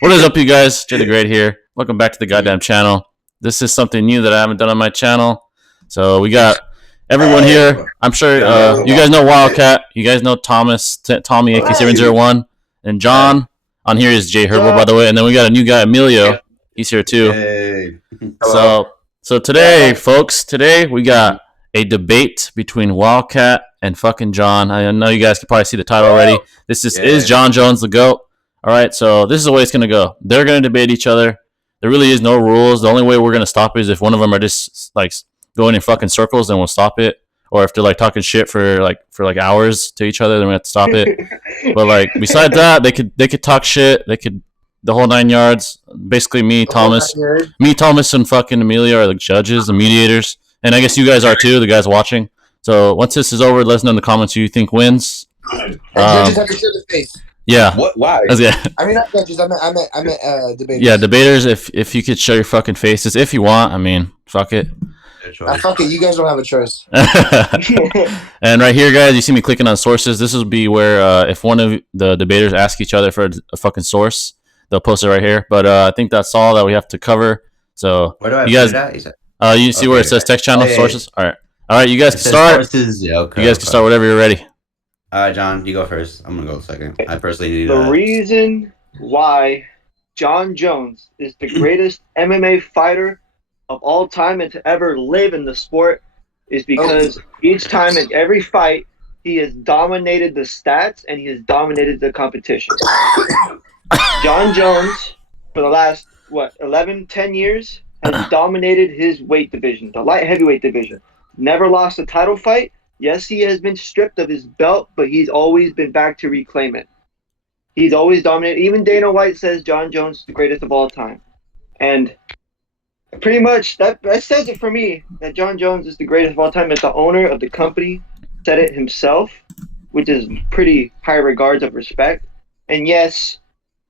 What is up, you guys? Jay the Great here. Welcome back to the goddamn channel. This is something new that I haven't done on my channel. So we got everyone here. I'm sure you guys know Wildcat. You guys know Thomas, Tommy AK701, and John. On here is Jay Herbo, by the way. And then we got a new guy, Emilio. He's here too. Hey. So today, folks, today we got a debate between Wildcat and fucking John. I know you guys can probably see the title already. This is John Jones the GOAT. All right, so this is the way it's going to go. They're going to debate each other. There really is no rules. The only way we're going to stop it is if one of them are just like going in fucking circles, then we'll stop it. Or if they're like talking shit for hours to each other, then we have to stop it. But like besides that, they could talk shit. They could the whole 9 yards. Basically, me, Thomas, and fucking Amelia are the judges, the mediators, and I guess you guys are too, the guys watching. So once this is over, let us know in the comments who you think wins. Judges have to show the face. Yeah. What? Why? Yeah. I mean, not judges. I meant debaters. Yeah, debaters. If you could show your fucking faces, if you want. I mean, fuck it. Fuck it. You guys don't have a choice. And right here, guys, you see me clicking on sources. This will be where if one of the debaters ask each other for a fucking source, they'll post it right here. But I think that's all that we have to cover. So where do I you guys, you see where it says text channel sources. All right. You guys can start. Sources, yeah, okay, you guys can start whenever you're ready. John, you go first. I'm gonna go second. I personally need the reason why John Jones is the greatest MMA fighter of all time and to ever live in the sport is because each time in every fight he has dominated the stats and he has dominated the competition. John Jones, for the last 10 years, has dominated his weight division, the light heavyweight division. Never lost a title fight. Yes, he has been stripped of his belt, but he's always been back to reclaim it. He's always dominated. Even Dana White says John Jones is the greatest of all time. And pretty much that says it for me, that John Jones is the greatest of all time. As the owner of the company said it himself, which is pretty high regards of respect. And yes,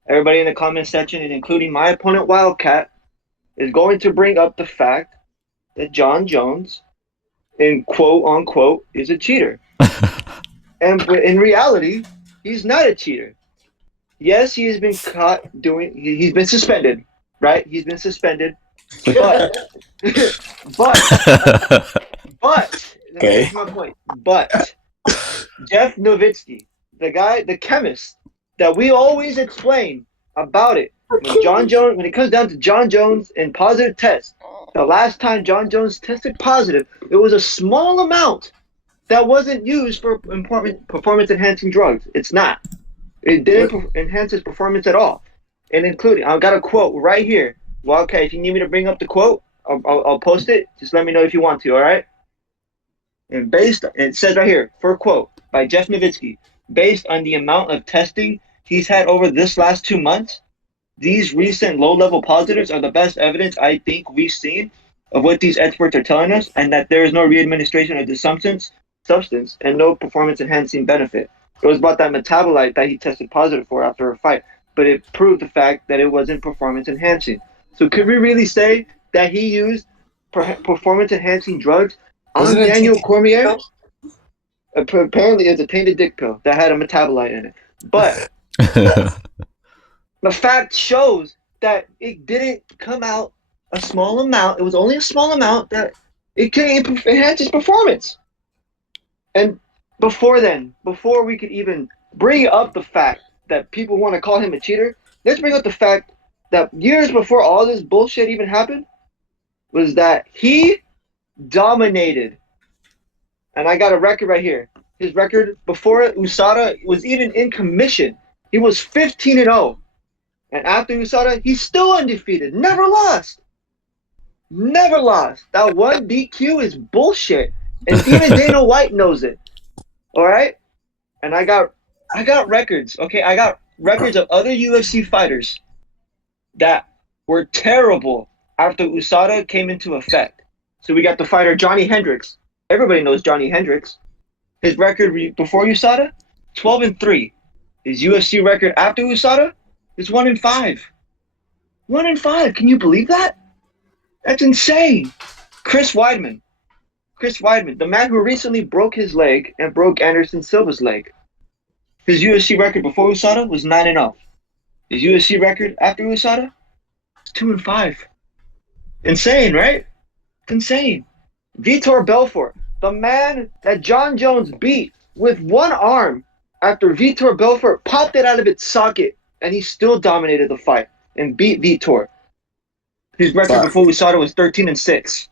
everybody in the comment section, and including my opponent Wildcat, is going to bring up the fact that John Jones, in quote unquote, is a cheater. And in reality, he's not a cheater. Yes, he has been caught he's been suspended, right? He's been suspended. But Okay. That's my point. But Jeff Nowitzki, the chemist that we always explain about it, when it comes down to John Jones and positive tests, the last time John Jones tested positive, it was a small amount that wasn't used for performance-enhancing drugs. It's not. It didn't enhance his performance at all. And including, I've got a quote right here. Well, okay, if you need me to bring up the quote, I'll post it. Just let me know if you want to, all right? And it says right here, for a quote by Jeff Nowitzki, based on the amount of testing he's had over this last 2 months, these recent low-level positives are the best evidence I think we've seen of what these experts are telling us, and that there is no re-administration of the substance and no performance-enhancing benefit. It was about that metabolite that he tested positive for after a fight, but it proved the fact that it wasn't performance-enhancing. So could we really say that he used performance-enhancing drugs on Daniel Cormier? Apparently, it's a tainted dick pill that had a metabolite in it. But the fact shows that it didn't come out a small amount. It was only a small amount that it can enhance his performance. And before we could even bring up the fact that people want to call him a cheater, let's bring up the fact that years before all this bullshit even happened, was that he dominated. And I got a record right here. His record before USADA was even in commission, he was 15-0. And after USADA, he's still undefeated. Never lost. Never lost. That one DQ is bullshit. And even Dana White knows it. All right? And I got records. Okay, I got records of other UFC fighters that were terrible after USADA came into effect. So we got the fighter Johnny Hendricks. Everybody knows Johnny Hendricks. His record before USADA, 12-3. His UFC record after USADA is 1-5. 1-5. Can you believe that? That's insane. Chris Weidman, the man who recently broke his leg and broke Anderson Silva's leg. His UFC record before USADA was 9-0. His UFC record after USADA? 2-5. Insane, right? It's insane. Vitor Belfort, the man that John Jones beat with one arm after Vitor Belfort popped it out of its socket, and he still dominated the fight and beat Vitor. His record before USADA was 13-6.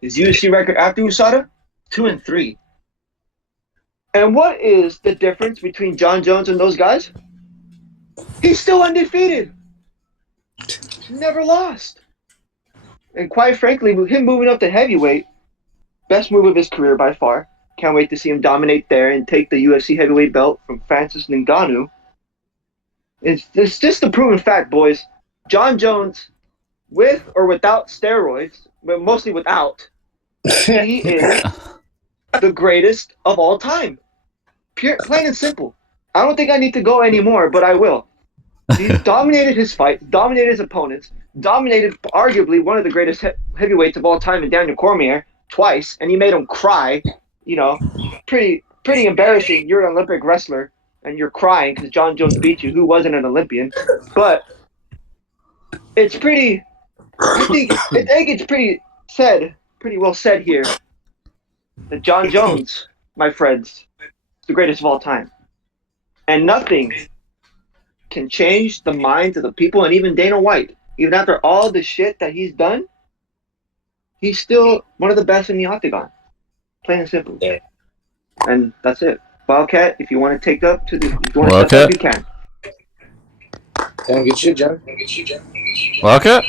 His UFC record after USADA? 2-3. And what is the difference between John Jones and those guys? He's still undefeated. Never lost. And quite frankly, with him moving up to heavyweight, best move of his career by far. Can't wait to see him dominate there and take the UFC heavyweight belt from Francis Ngannou. It's just a proven fact, boys. John Jones, with or without steroids, but mostly without, he is the greatest of all time. Plain and simple. I don't think I need to go anymore, but I will. He dominated his fight, dominated his opponents, dominated arguably one of the greatest heavyweights of all time in Daniel Cormier twice, and he made him cry. You know, pretty embarrassing. You're an Olympic wrestler, and you're crying because John Jones beat you, who wasn't an Olympian. But it's pretty. I think it's pretty well said here that John Jones, my friends, is the greatest of all time, and nothing can change the minds of the people, and even Dana White, even after all the shit that he's done, he's still one of the best in the octagon. Plain and simple. Yeah. And that's it. Wildcat, if you want to take up to the, if you want to step up, you can. Damn good shit, John. Wildcat?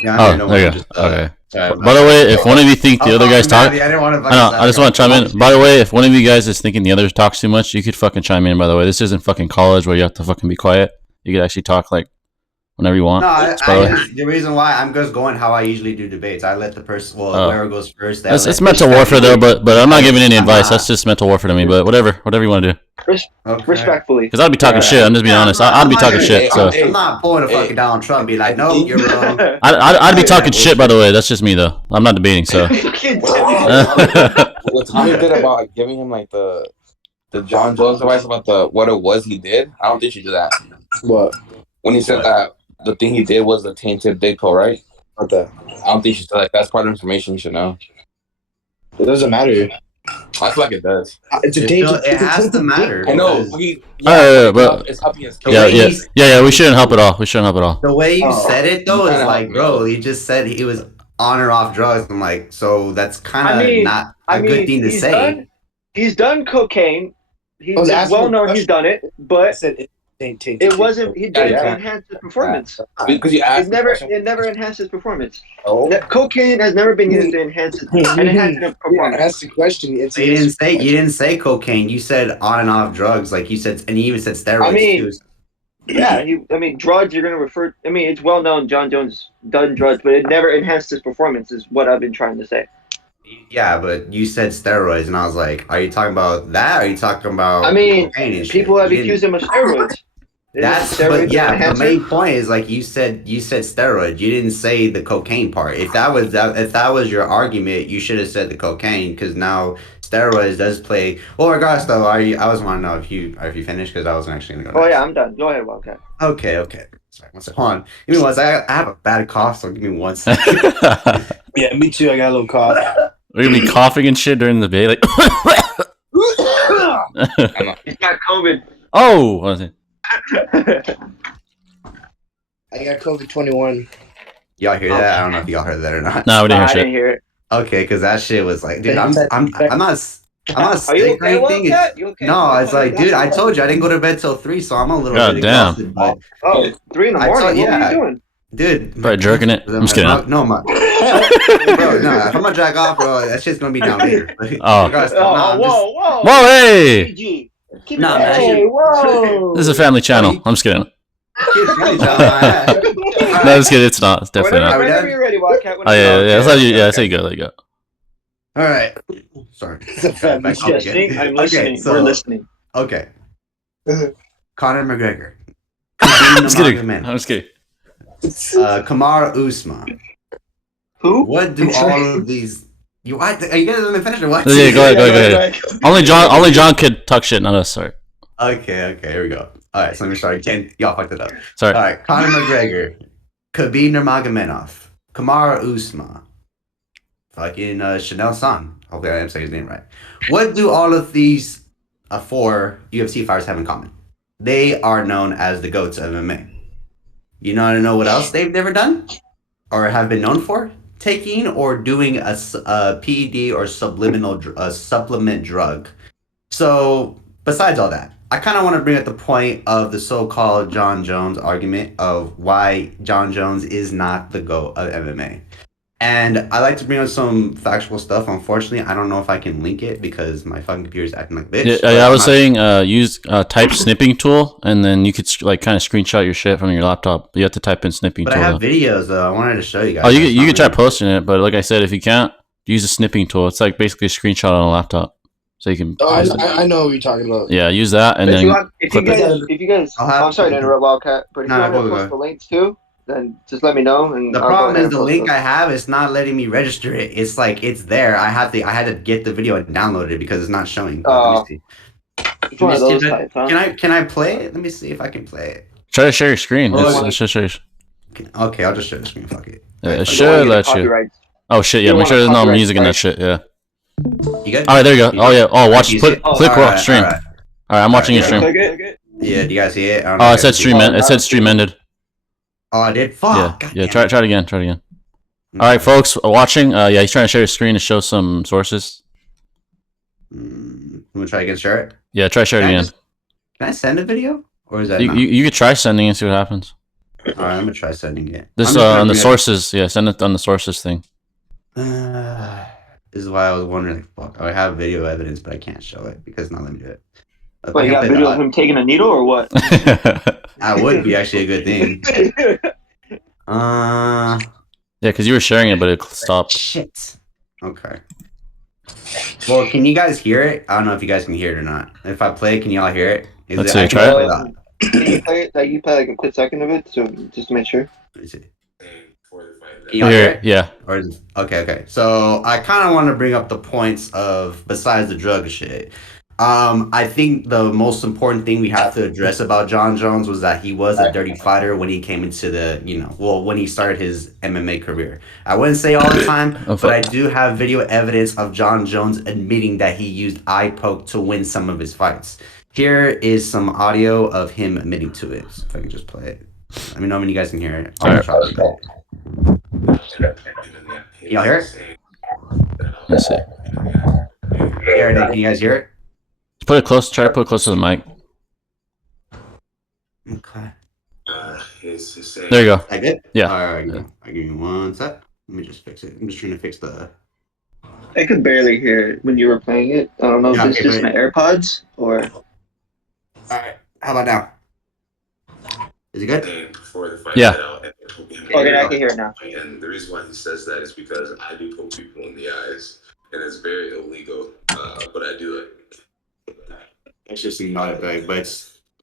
Yeah, oh, there you go. Okay. By the way, if one of you think the other guy's talking, I just want to chime in. By the way, if one of you guys is thinking the other talks too much, you could fucking chime in. By the way, this isn't fucking college where you have to fucking be quiet. You could actually talk like whenever you want. No, the reason why I'm just going how I usually do debates. I let the person, whoever goes first. It's mental warfare though, but I'm not giving any advice. That's just mental warfare to me. But whatever you want to do. Respectfully, because I'd be talking shit. I'm just being honest. I'd be talking shit. So I'm not pulling a fucking Donald Trump. Be like, no, you're wrong. I'd be talking shit. By the way, that's just me though. I'm not debating. So what Tommy did about giving him like the John Jones advice about what it was he did, I don't think you should do that. What? When he said that the thing he did was the tainted dick pill, right? What the? I don't think you should. Like, that's part of information you should know. It doesn't matter. I feel like it does. It has to matter. I know. But it's helping his yeah. We shouldn't help at all. The way you said it though is like, bro, you just said he was on or off drugs. I'm like, so that's kind of not a good thing to say. He's done cocaine. He's well known. He's done it, but it wasn't. He didn't enhance his performance. Because you asked. It never enhanced his performance. Cocaine has never been used to enhance his performance. That's the question. You didn't say cocaine. You said on and off drugs, like you said, and you even said steroids too. Yeah. Drugs. You're gonna refer. It's well known. John Jones done drugs, but it never enhanced his performance. Is what I've been trying to say. Yeah, but you said steroids, and I was like, are you talking about that? Or are you talking about? cocaine and people have accused him of steroids. The main point is like you said steroids. You didn't say the cocaine part. If that was your argument, you should have said the cocaine because now steroids does play. Well, regardless though, I was want to know if you finished because I wasn't actually gonna go. Oh yeah, I'm done. Go ahead, Wildcat. Okay. Sorry, one second. Hold on. Give me one second. I have a bad cough, so give me 1 second. Yeah, me too. I got a little cough. We're gonna be coughing and shit during the debate, like. He's got COVID. Oh, what was it? I got COVID-21. Y'all hear that? I don't know if y'all heard that or not. No, we didn't hear shit. I didn't hear it. Okay, because that shit was like, dude, I'm not sick or anything. You okay? No, it's like, dude, I told you I didn't go to bid till 3, so I'm a little bit exhausted. But 3 in the morning. What are you doing? Dude, probably jerking it. I'm just kidding. No, bro, if I'm gonna jack off, bro, that shit's gonna be down later. Whoa, hey! PG. Whoa! This is a family channel. I'm just kidding. No, just kidding. It's not. It's definitely not. Whenever you're ready, Wildcat. Yeah. That's how you go. There you go. All right. Sorry. I'm listening. We're listening. Okay. Conor McGregor. I'm just kidding. Kamaru Usman. Who? What do all of these? Are you guys gonna finish or what? Yeah, go ahead. Only John could talk shit, not us. Sorry. Okay. Here we go. All right, so let me start again. Y'all fucked it up. Sorry. All right, Conor McGregor, Khabib Nurmagomedov, Kamaru Usman, fucking Chanel Song. Hopefully I am saying his name right. What do all of these four UFC fighters have in common? They are known as the GOATs of MMA. You know what else they've never done or have been known for? Taking or doing a PED or supplement drug. So besides all that, I kind of want to bring up the point of the so-called Jon Jones argument of why Jon Jones is not the GOAT of MMA. And I like to bring up some factual stuff. Unfortunately, I don't know if I can link it because my fucking computer is acting like bitch. Yeah, I was saying use type snipping tool, and then you could like kind of screenshot your shit from your laptop. You have to type in snipping But tool. I have videos though. I wanted to show you guys. Oh, you can try posting it, but like I said, if you can't, use a snipping tool. It's like basically a screenshot on a laptop, so you can. Oh, I know what you're talking about. Yeah, use that, and If then you guys, I'm sorry to interrupt, Wildcat, but if you want to go. post the links too, then just let me know. And the problem is the link I have is not letting me register it. It's like it's there. I had to get the video and download it because it's not showing. Let me see. It's one of those types, huh? Can I play it? Let me see if I can play it. try to share your screen. Oh, It's just share your... Okay, I'll just share the screen. Fuck it. It should let you. Oh shit! Yeah, make sure there's no music in that shit. Yeah. You good? All right, there you go. Oh yeah. Oh, watch. Click right, stream. All right, I'm watching your stream. Yeah, do you guys see it? Oh, it said stream. It said stream ended. Oh, I did. Fuck. Yeah. Try it again. All right, folks watching. Yeah, he's trying to share his screen to show some sources. I'm gonna try again. Share it. Yeah, try share it again. Can I send a video, or is that you could try sending and see what happens. All right, I'm gonna try sending it. This on the sources. Yeah, send it on the sources thing. This is why I was wondering. Fuck, I have video evidence, but I can't show it because not let me do it. Wait, you got video of him taking a needle or what? That would be actually a good thing. Yeah, because you were sharing it, but it stopped. Shit. Okay. Well, can you guys hear it? I don't know if you guys can hear it or not. If I play it, can y'all hear it? Let's see. Try it. Can you play it? Like you play like a quick second of it, so just to make sure. Let me see. Can y'all hear it? Yeah. Okay. So I kind of want to bring up the points of besides the drug shit. I think the most important thing we have to address about Jon Jones was that he was a dirty fighter when he came into the, when he started his MMA career. I wouldn't say all the time, but I do have video evidence of Jon Jones admitting that he used eye poke to win some of his fights. Here is some audio of him admitting to it. So if I can just play it. Let me know when you guys can hear it. Y'all hear it? Let's see. Can you guys hear it? Put it close. Try to put it close to the mic. Okay. There you go. I did? Yeah. All right. I'll give you one sec. Let me just fix it. I'm just trying to fix the... I could barely hear it when you were playing it. I don't know if it's just my AirPods or... All right. How about now? Is it good? Yeah. Okay, I can hear it now. And the reason why he says that is because I do poke people in the eyes, and it's very illegal, but I do it. It's just not a big, but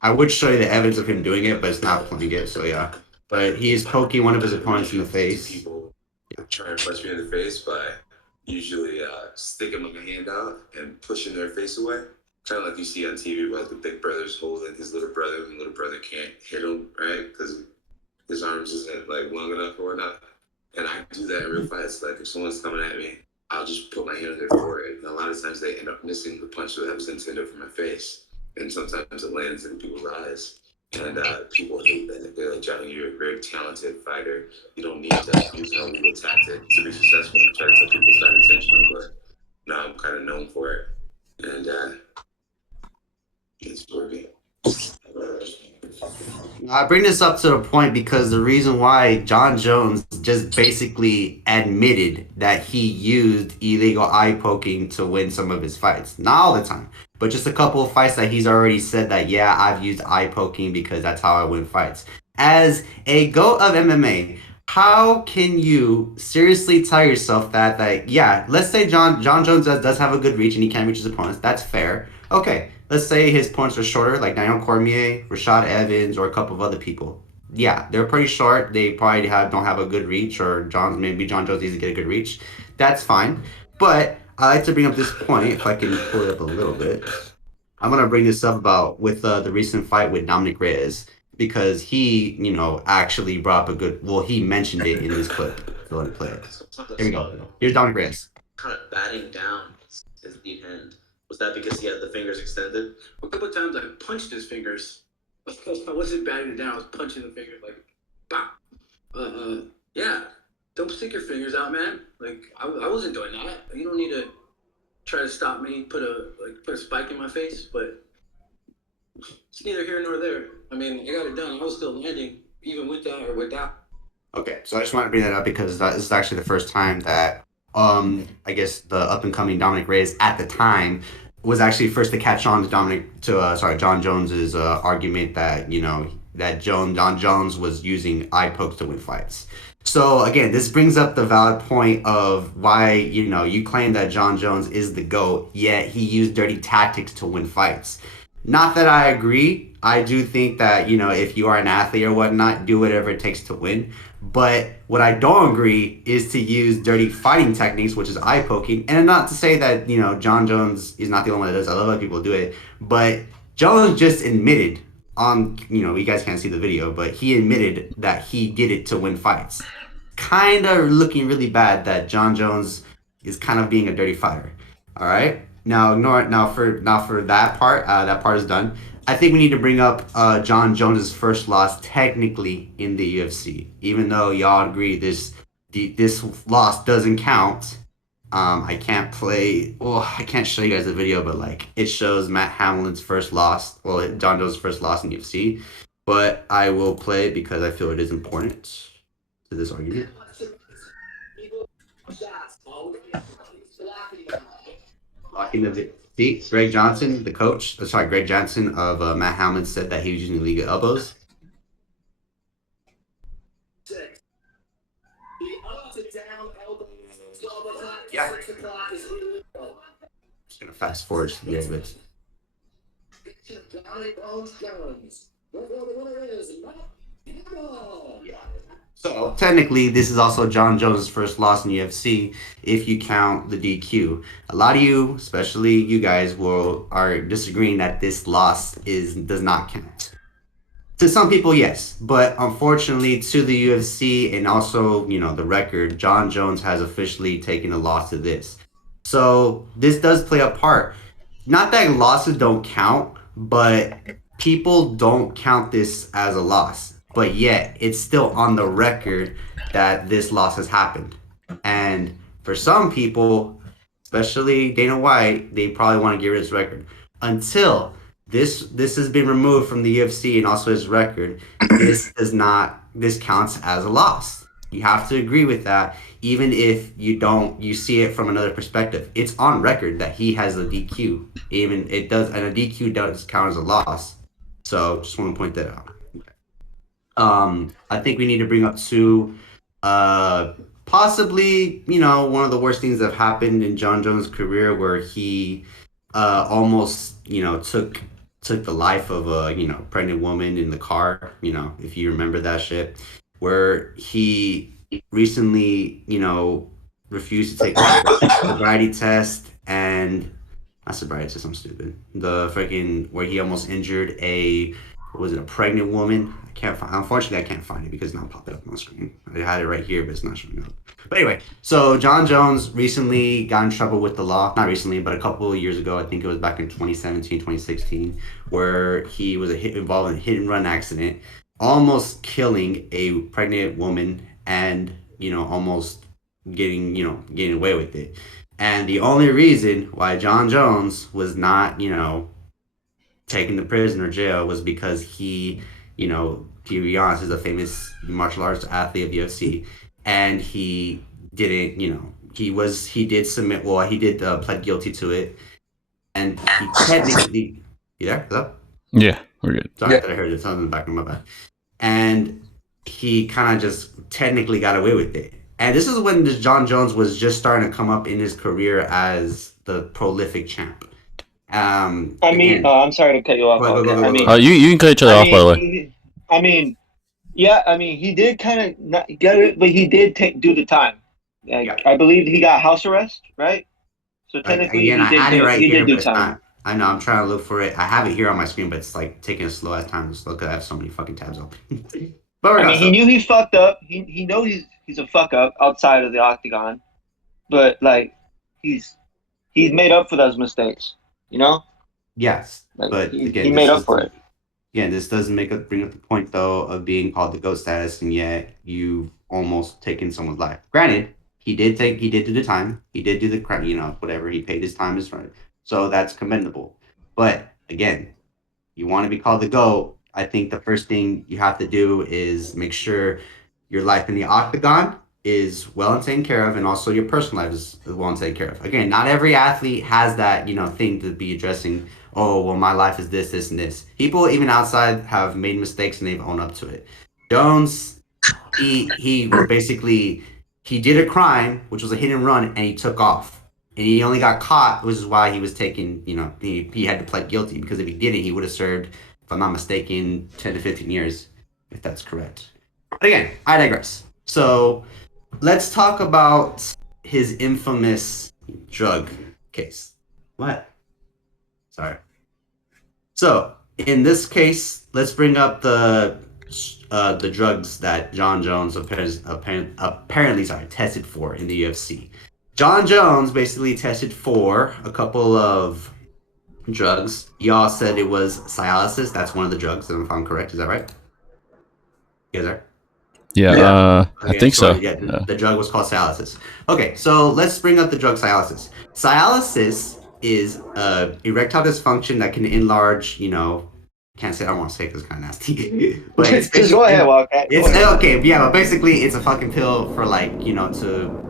I would show you the evidence of him doing it, but it's not playing it, so yeah. But he is poking one of his opponents in the face. People try and punch me in the face by usually sticking my hand out and pushing their face away. Kind of like you see on TV, where the big brother's holding his little brother, and the little brother can't hit him, right? Because his arms isn't like long enough or whatnot. And I do that in real fights. Like if someone's coming at me, I'll just put my hand on their forehead. And a lot of times they end up missing the punch that was intended for my face. And sometimes it lands in people's eyes. And people hate that. They're like, Johnny, you're a very talented fighter. You don't need to use no legal tactic to be successful. I try to tell people it's not intentional, but now I'm kind of known for it. And it's working. I bring this up to the point because the reason why Jon Jones just basically admitted that he used illegal eye poking to win some of his fights. Not all the time, but just a couple of fights that he's already said that, yeah, I've used eye poking because that's how I win fights. As a GOAT of MMA, how can you seriously tell yourself that yeah, let's say Jon Jones does have a good reach and he can reach his opponents. That's fair. Okay. Let's say his opponents are shorter, like Daniel Cormier, Rashad Evans, or a couple of other people. Yeah, they're pretty short. They probably don't have a good reach, or maybe Jon Jones needs to get a good reach. That's fine. But I like to bring up this point, if I can pull it up a little bit. I'm gonna bring this up about with the recent fight with Dominic Reyes because he, actually brought up a good. Well, he mentioned it in this clip. Go ahead and play it. Here we go. Here's Dominic Reyes. Kind of batting down his lead hand. Was that because he had the fingers extended? A couple of times I punched his fingers. I wasn't batting it down. I was punching the fingers like, bah. Yeah. Don't stick your fingers out, man. Like I wasn't doing that. You don't need to try to stop me. Put a spike in my face, but it's neither here nor there. I mean, I got it done. I was still landing, even with that or without. Okay, so I just want to bring that up because this is actually the first time that I guess the up and coming Dominic Reyes at the time was actually first to catch on to John Jones's argument that John Jones was using eye pokes to win fights. So again, this brings up the valid point of why you claim that John Jones is the GOAT, yet he used dirty tactics to win fights. Not that I agree. I do think that if you are an athlete or whatnot, do whatever it takes to win. But what I don't agree is to use dirty fighting techniques, which is eye poking. And not to say that, John Jones is not the only one that does. I love how people do it. But Jones just admitted on, you guys can't see the video, but he admitted that he did it to win fights. Kind of looking really bad that John Jones is kind of being a dirty fighter. All right. Now ignore it. Now for that part is done. I think we need to bring up John Jones's first loss technically in the UFC. Even though y'all agree this loss doesn't count. I can't show you guys the video, but it shows Matt Hamlin's first loss. Well, John Jones' first loss in UFC. But I will play it because I feel it is important to this argument. Blocking the feet. Greg Johnson, the coach, Greg Johnson of Matt Hamlin said that he was using illegal elbows. Yeah. Just gonna fast forward to the end of it. So technically, this is also John Jones' first loss in UFC, if you count the DQ. A lot of you, especially you guys, are disagreeing that this loss does not count. To some people, yes, but unfortunately, to the UFC and also the record, John Jones has officially taken a loss to this. So this does play a part. Not that losses don't count, but people don't count this as a loss. But yet, it's still on the record that this loss has happened. And for some people, especially Dana White, they probably want to get rid of this record. Until this has been removed from the UFC and also his record, this counts as a loss. You have to agree with that, even if you see it from another perspective. It's on record that he has a DQ. And a DQ does count as a loss. So just want to point that out. I think we need to bring up too, possibly, one of the worst things that have happened in John Jones' career, where he almost, took the life of a, pregnant woman in the car, if you remember that shit, where he recently, refused to take the sobriety test and not sobriety test, I'm stupid. The freaking where he almost injured a pregnant woman. Unfortunately, I can't find it because it's not popping up on the screen. I had it right here, but it's not showing up. But anyway, so John Jones recently got in trouble with the law. Not recently, but a couple of years ago. I think it was back in 2017, 2016, where he was involved in a hit and run accident, almost killing a pregnant woman and, almost getting away with it. And the only reason why John Jones was not, taken to prison or jail was because he, to be honest, is a famous martial arts athlete of the UFC, and he didn't, he did pled guilty to it, and he technically, you there? Hello? Yeah, we're good. Sorry, I thought I heard it. Something in the back of my back. And he kind of just technically got away with it. And this is when John Jones was just starting to come up in his career as the prolific champ. I'm sorry to cut you off. You can cut each other off, by the way. He did kind of not get it, but he did do the time. I believe he got house arrest, right? So technically, he did do time. I know. I'm trying to look for it. I have it here on my screen, but it's like taking a slow ass time to look. I have so many fucking tabs open. But I mean, he knew he fucked up. He knows he's a fuck up outside of the octagon, but like he's made up for those mistakes. You know? Yes, Like, but he again, made up for it. Again, this doesn't bring up the point though of being called the GOAT status, and yet you've almost taken someone's life. Granted, he did do the time. He did do the crime. You know, whatever he paid his time is right. So that's commendable. But again, you want to be called the GOAT. I think the first thing you have to do is make sure your life in the octagon is well taken care of, and also your personal life is well taken care of. Again, not every athlete has that, thing to be addressing. Oh, well, my life is this, this, and this. People even outside have made mistakes and they've owned up to it. Jones, he basically he did a crime, which was a hit and run, and he took off. And he only got caught, which is why he was taken, he had to plead guilty, because if he didn't, he would have served, if I'm not mistaken, 10 to 15 years, if that's correct. But again, I digress. So let's talk about his infamous drug case. What? Sorry. So in this case, let's bring up the drugs that John Jones apparently tested for in the UFC. John Jones basically tested for a couple of drugs. Y'all said it was Cialis. That's one of the drugs, if I'm correct. Is that right? You guys are? Yeah, Okay, I think so. Yeah, the drug was called Cialis. Okay, so let's bring up the drug Cialis. Cialis is erectile dysfunction that can enlarge, can't say, I don't want to say it because it's kind of nasty. But it's just go ahead, Wildcat. Okay, yeah, but basically it's a fucking pill for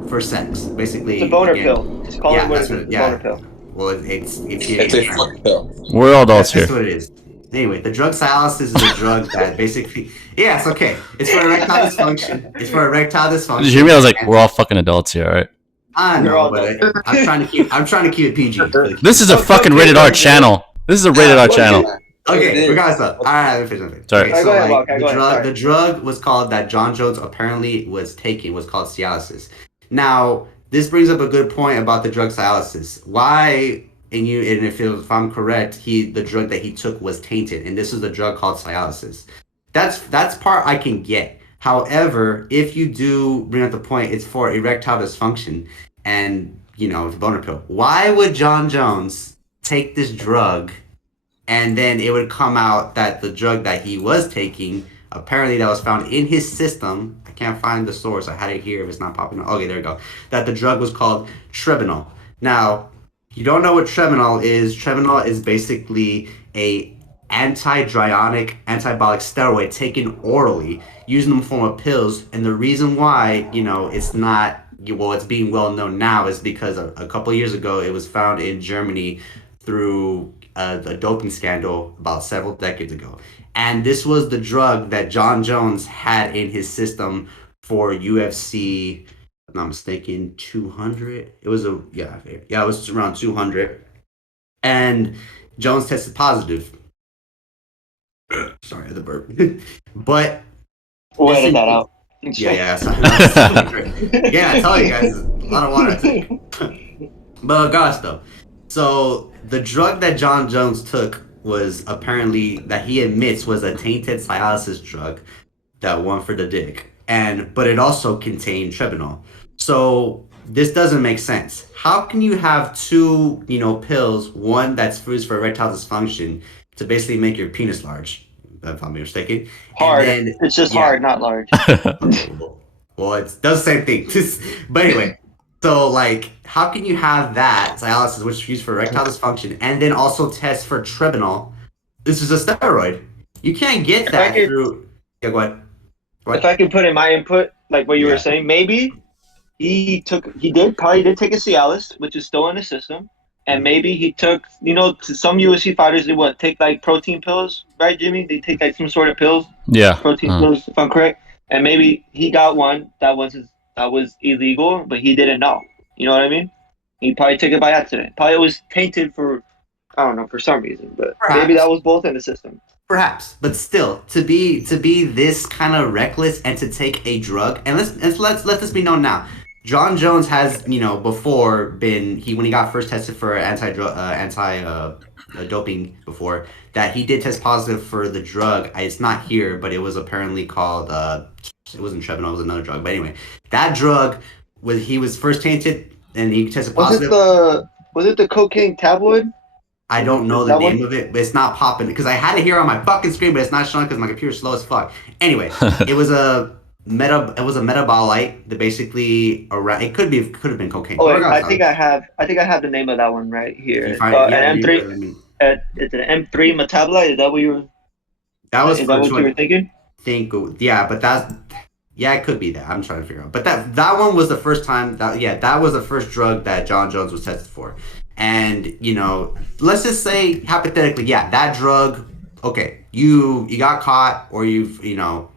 for sex. Basically, it's a boner pill. It's called a boner pill. Well, it's a fucking pill. We're all adults here. That's what it is. Anyway, the drug Cialis is a drug that basically, yes, okay, it's for erectile dysfunction. It's for erectile dysfunction. Did you hear me? I was like, we're all fucking adults here, right? I know, but I'm trying to keep it PG. This is a fucking rated R channel. This is a rated R channel. Okay, regardless of, all right, let me finish something. Sorry. Okay, Go ahead. The drug was called that John Jones apparently was taking was called Cialis. Now, this brings up a good point about the drug Cialis. Why? And if I'm correct, the drug that he took was tainted, and this is a drug called Cialis. That's part I can get. However, if you do bring up the point, it's for erectile dysfunction, and it's a boner pill. Why would John Jones take this drug, and then it would come out that the drug that he was taking, apparently that was found in his system? I can't find the source. I had it here. If it's not popping up, okay, there we go. That the drug was called Trebinol. Now, you don't know what Trebinol is. Trebinol is basically a antidryonic anabolic steroid taken orally, used in the form of pills. And the reason why, it's not, it's being well known now is because a couple of years ago, it was found in Germany through a doping scandal about several decades ago. And this was the drug that John Jones had in his system for UFC, if I'm not mistaken, 200. It was it was around 200. And Jones tested positive. Sorry, the burp. But we'll edit that out. Yeah. Yeah, I tell you guys, a lot of water I take. But gosh, though. So the drug that John Jones took was apparently, that he admits was a tainted Cialis drug, that one for the dick. But it also contained Trebinol. So this doesn't make sense. How can you have two, pills, one that's used for erectile dysfunction to basically make your penis large, if I'm mistaken? Hard. It's just hard, not large. Well, it does the same thing. But anyway, so how can you have that Cialis, which is used for erectile dysfunction, and then also test for Trebinol? This is a steroid. You can't get that through. Yeah, go ahead. If I can put in my input, like what you were saying, maybe he probably did take a Cialis, which is still in the system, and maybe he took, some UFC fighters, they take protein pills, right, Jimmy? They take some sort of pills. Yeah. Protein pills, if I'm correct. And maybe he got one that was illegal, but he didn't know. You know what I mean? He probably took it by accident. Probably it was tainted for, I don't know, for some reason, but maybe that was both in the system. Perhaps, but still, to be this kind of reckless and to take a drug, and let's let this be known now. John Jones has, before been when he got first tested for doping before, that he did test positive for the drug. It's not here, but it was apparently called. It wasn't Trebinol, it was another drug. But anyway, that drug he was first tainted and he tested positive. Was it the cocaine tabloid? I don't know the name of it, but it's not popping because I had it here on my fucking screen, but it's not showing because my computer's slow as fuck. Anyway, it was a metabolite that basically around. It could have been cocaine. Oh, wait, I think I have the name of that one right here. It's an M3. It's an M3 metabolite. Is that what you were? That was. Is that what you were thinking? It could be that. I'm trying to figure out. But that one was the first time that was the first drug that Jon Jones was tested for. And, let's just say hypothetically, that drug, okay, you got caught or you've,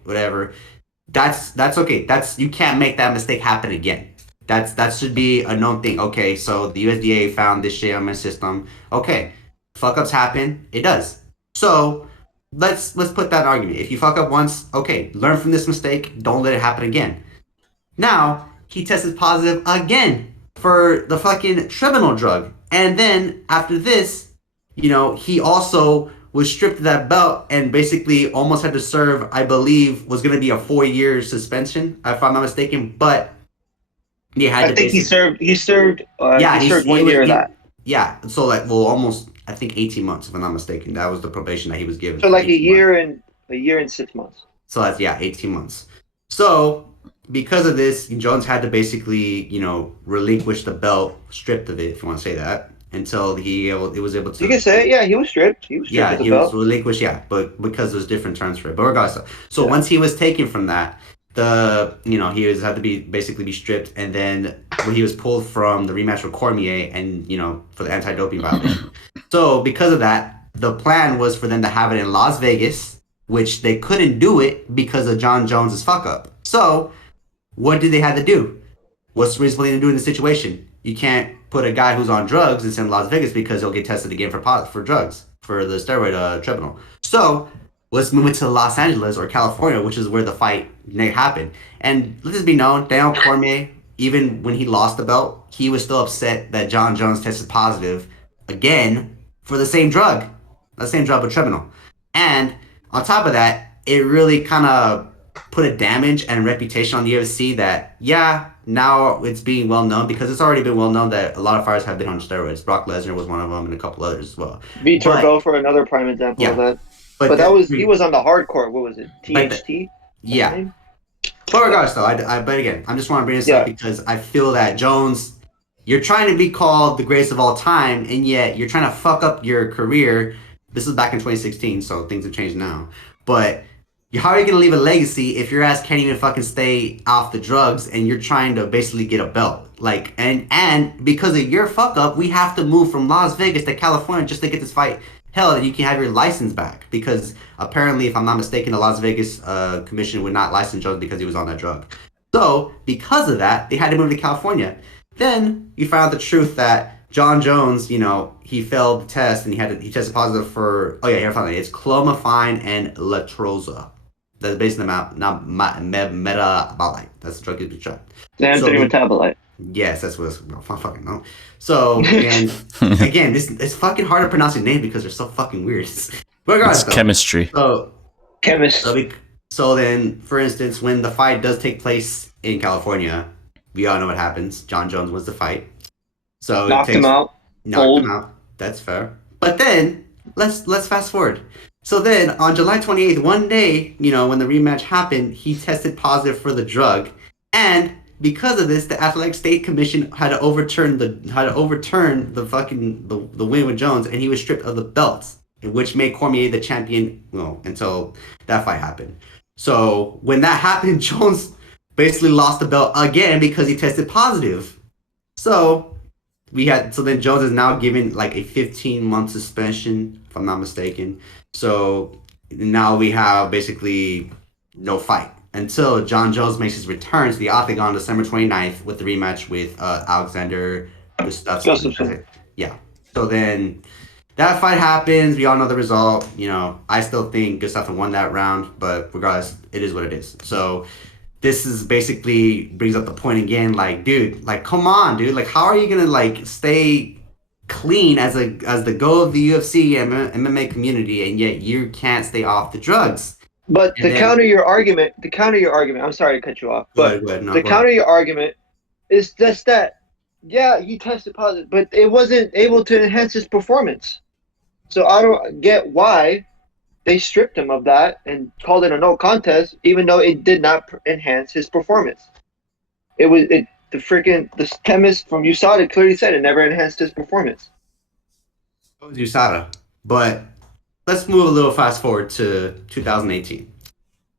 whatever. That's okay. You can't make that mistake happen again. That should be a known thing. Okay, so the USDA found this shit on my system. Okay, fuck ups happen. It does. So let's put that argument. If you fuck up once, okay, learn from this mistake. Don't let it happen again. Now he tested positive again for the fucking Trebinol drug, and then after this, he also was stripped of that belt and basically almost had to serve. I believe was going to be a 4-year suspension, if I'm not mistaken. But he had he served 1 year of that. Yeah, so almost I think 18 months if I'm not mistaken. That was the probation that he was given. So a year and 6 months. So that's 18 months. So because of this, Jones had to basically relinquish the belt, stripped of it, if you want to say that, until he was able to. You can say it. Yeah, he was stripped. He was relinquished. Yeah, but because there's different terms for it. But regardless, so once he was taken from that, he had to be stripped, and then when he was pulled from the rematch with Cormier, and for the anti-doping violation. So because of that, the plan was for them to have it in Las Vegas, which they couldn't do it because of Jon Jones's fuck up. So what did they have to do? What's reasonable to do in the situation? You can't put a guy who's on drugs and send Las Vegas because he'll get tested again for drugs, for the steroid Trebinol. So let's move it to Los Angeles or California, which is where the fight happened. And let this be known, Daniel Cormier, even when he lost the belt, he was still upset that Jon Jones tested positive again for the same drug with Trebinol. And on top of that, it really kind of put a damage and reputation on the UFC that, now it's being well known because it's already been well known that a lot of fighters have been on steroids. Brock Lesnar was one of them and a couple others as well. Vitor Belfort, another prime example of that. But he was on the hardcore. What was it? THT? Yeah. But regardless, though, but again, I just want to bring this up because I feel that Jones, you're trying to be called the greatest of all time, and yet you're trying to fuck up your career. This was back in 2016, so things have changed now. But how are you going to leave a legacy if your ass can't even fucking stay off the drugs and you're trying to basically get a belt? And because of your fuck up, we have to move from Las Vegas to California just to get this fight held and you can have your license back. Because apparently, if I'm not mistaken, the Las Vegas commission would not license Jones because he was on that drug. So because of that, they had to move to California. Then you found out the truth that Jon Jones, he failed the test and he tested positive for, here I found it. It's clomiphene and letrosa. That's based on metabolite. That's the drug he's been shot. The M3 metabolite. Yes, that's what it's. I fucking know. So again, it's fucking hard to pronounce your name because they're so fucking weird. It's chemistry. So then, for instance, when the fight does take place in California, we all know what happens. Jon Jones wins the fight. So knocked him out. That's fair. But then let's fast forward. So then on July 28th, one day, when the rematch happened, he tested positive for the drug, and because of this, the Athletic State Commission had to overturn the win with Jones, and he was stripped of the belts, which made Cormier the champion. Until that fight happened. So when that happened, Jones basically lost the belt again because he tested positive. So then Jones is now given a 15-month suspension, if I'm not mistaken. So now we have basically no fight until Jon Jones makes his return to the Octagon December 29th with the rematch with Alexander Gustafsson. Yeah. So then that fight happens. We all know the result. I still think Gustafsson won that round, but regardless, it is what it is. So this is basically brings up the point again. Dude, come on, dude. How are you gonna stay clean as the go of the UFC and MMA community, and yet you can't stay off the drugs. But to counter your argument, I'm sorry to cut you off, but to counter your argument is just that, yeah, he tested positive, but it wasn't able to enhance his performance. So I don't get why they stripped him of that and called it a no contest, even though it did not enhance his performance. The chemist from USADA clearly said it never enhanced his performance. It was USADA, but let's move a little fast forward to 2018.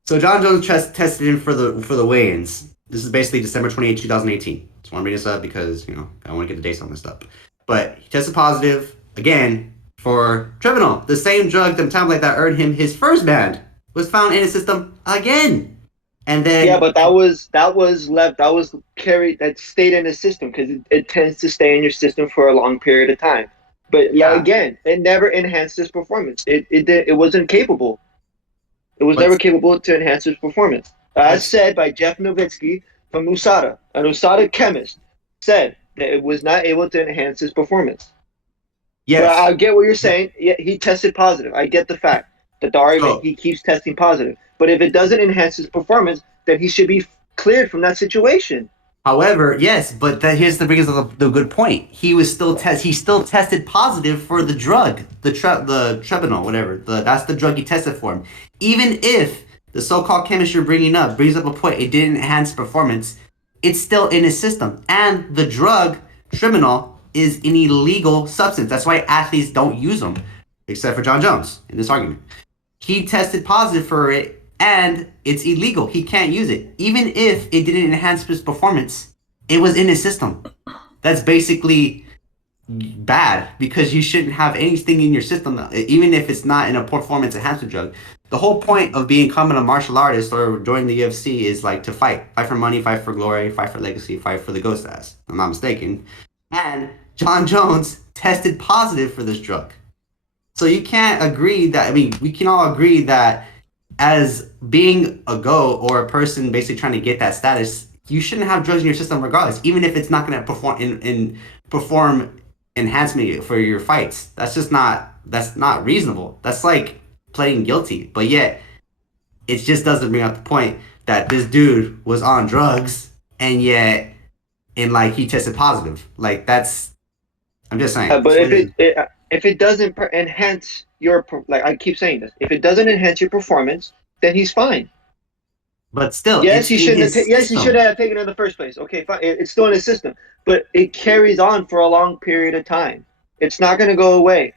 So John Jones tested in for the weigh-ins. This is basically December 28, 2018. Just want to bring this up because I want to get the dates on this stuff. But he tested positive again for Trypanol, the same drug that tablet that earned him his first ban, was found in his system again. And then but that stayed in the system because it tends to stay in your system for a long period of time. But again, it never enhanced his performance. It wasn't capable. It was never capable to enhance his performance. As said by Jeff Nowitzki from USADA, an USADA chemist, said that it was not able to enhance his performance. Yes. But I get what you're saying. Yeah, he tested positive. I get the fact that the argument he keeps testing positive. But if it doesn't enhance his performance, then he should be cleared from that situation. However, yes, but here's the good point. He still tested positive for the drug, the Trypanol, whatever. That's the drug he tested for him. Even if the so-called chemist you're brings up a point, it didn't enhance performance, it's still in his system. And the drug, Trypanol, is an illegal substance. That's why athletes don't use them, except for John Jones in this argument. He tested positive for it, and it's illegal. He can't use it. Even if it didn't enhance his performance, it was in his system. That's basically bad because you shouldn't have anything in your system, even if it's not in a performance enhancement drug. The whole point of becoming a martial artist or joining the UFC is like to fight for money, fight for glory, fight for legacy, fight for the ghost ass. If I'm not mistaken. And John Jones tested positive for this drug. So you can't agree that, we can all agree that as being a GOAT or a person basically trying to get that status, you shouldn't have drugs in your system regardless, even if it's not going to perform enhancement for your fights. That's not reasonable. That's like pleading guilty. But yet, it just doesn't bring up the point that this dude was on drugs and yet, he tested positive. I'm just saying. But if it doesn't enhance your, I keep saying this, if it doesn't enhance your performance, then he's fine. But still, yes, he should have taken it in the first place. Okay, fine, it's still in his system, but it carries on for a long period of time. It's not going to go away.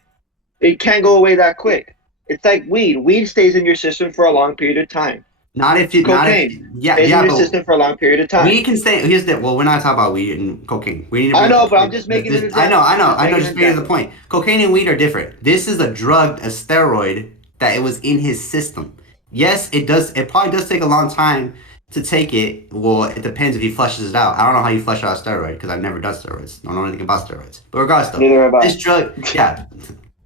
It can't go away that quick. It's like weed. Weed stays in your system for a long period of time. Not if you cocaine stays in your system for a long period of time. We can say we're not talking about weed and cocaine. I know, but I'm just making an example. I know. Just making the point. Cocaine and weed are different. This is a drug, a steroid that it was in his system. Yes, it does. It probably does take a long time to take it. Well, it depends if he flushes it out. I don't know how you flush out a steroid because I've never done steroids. I don't know anything about steroids. But regardless, though, this drug,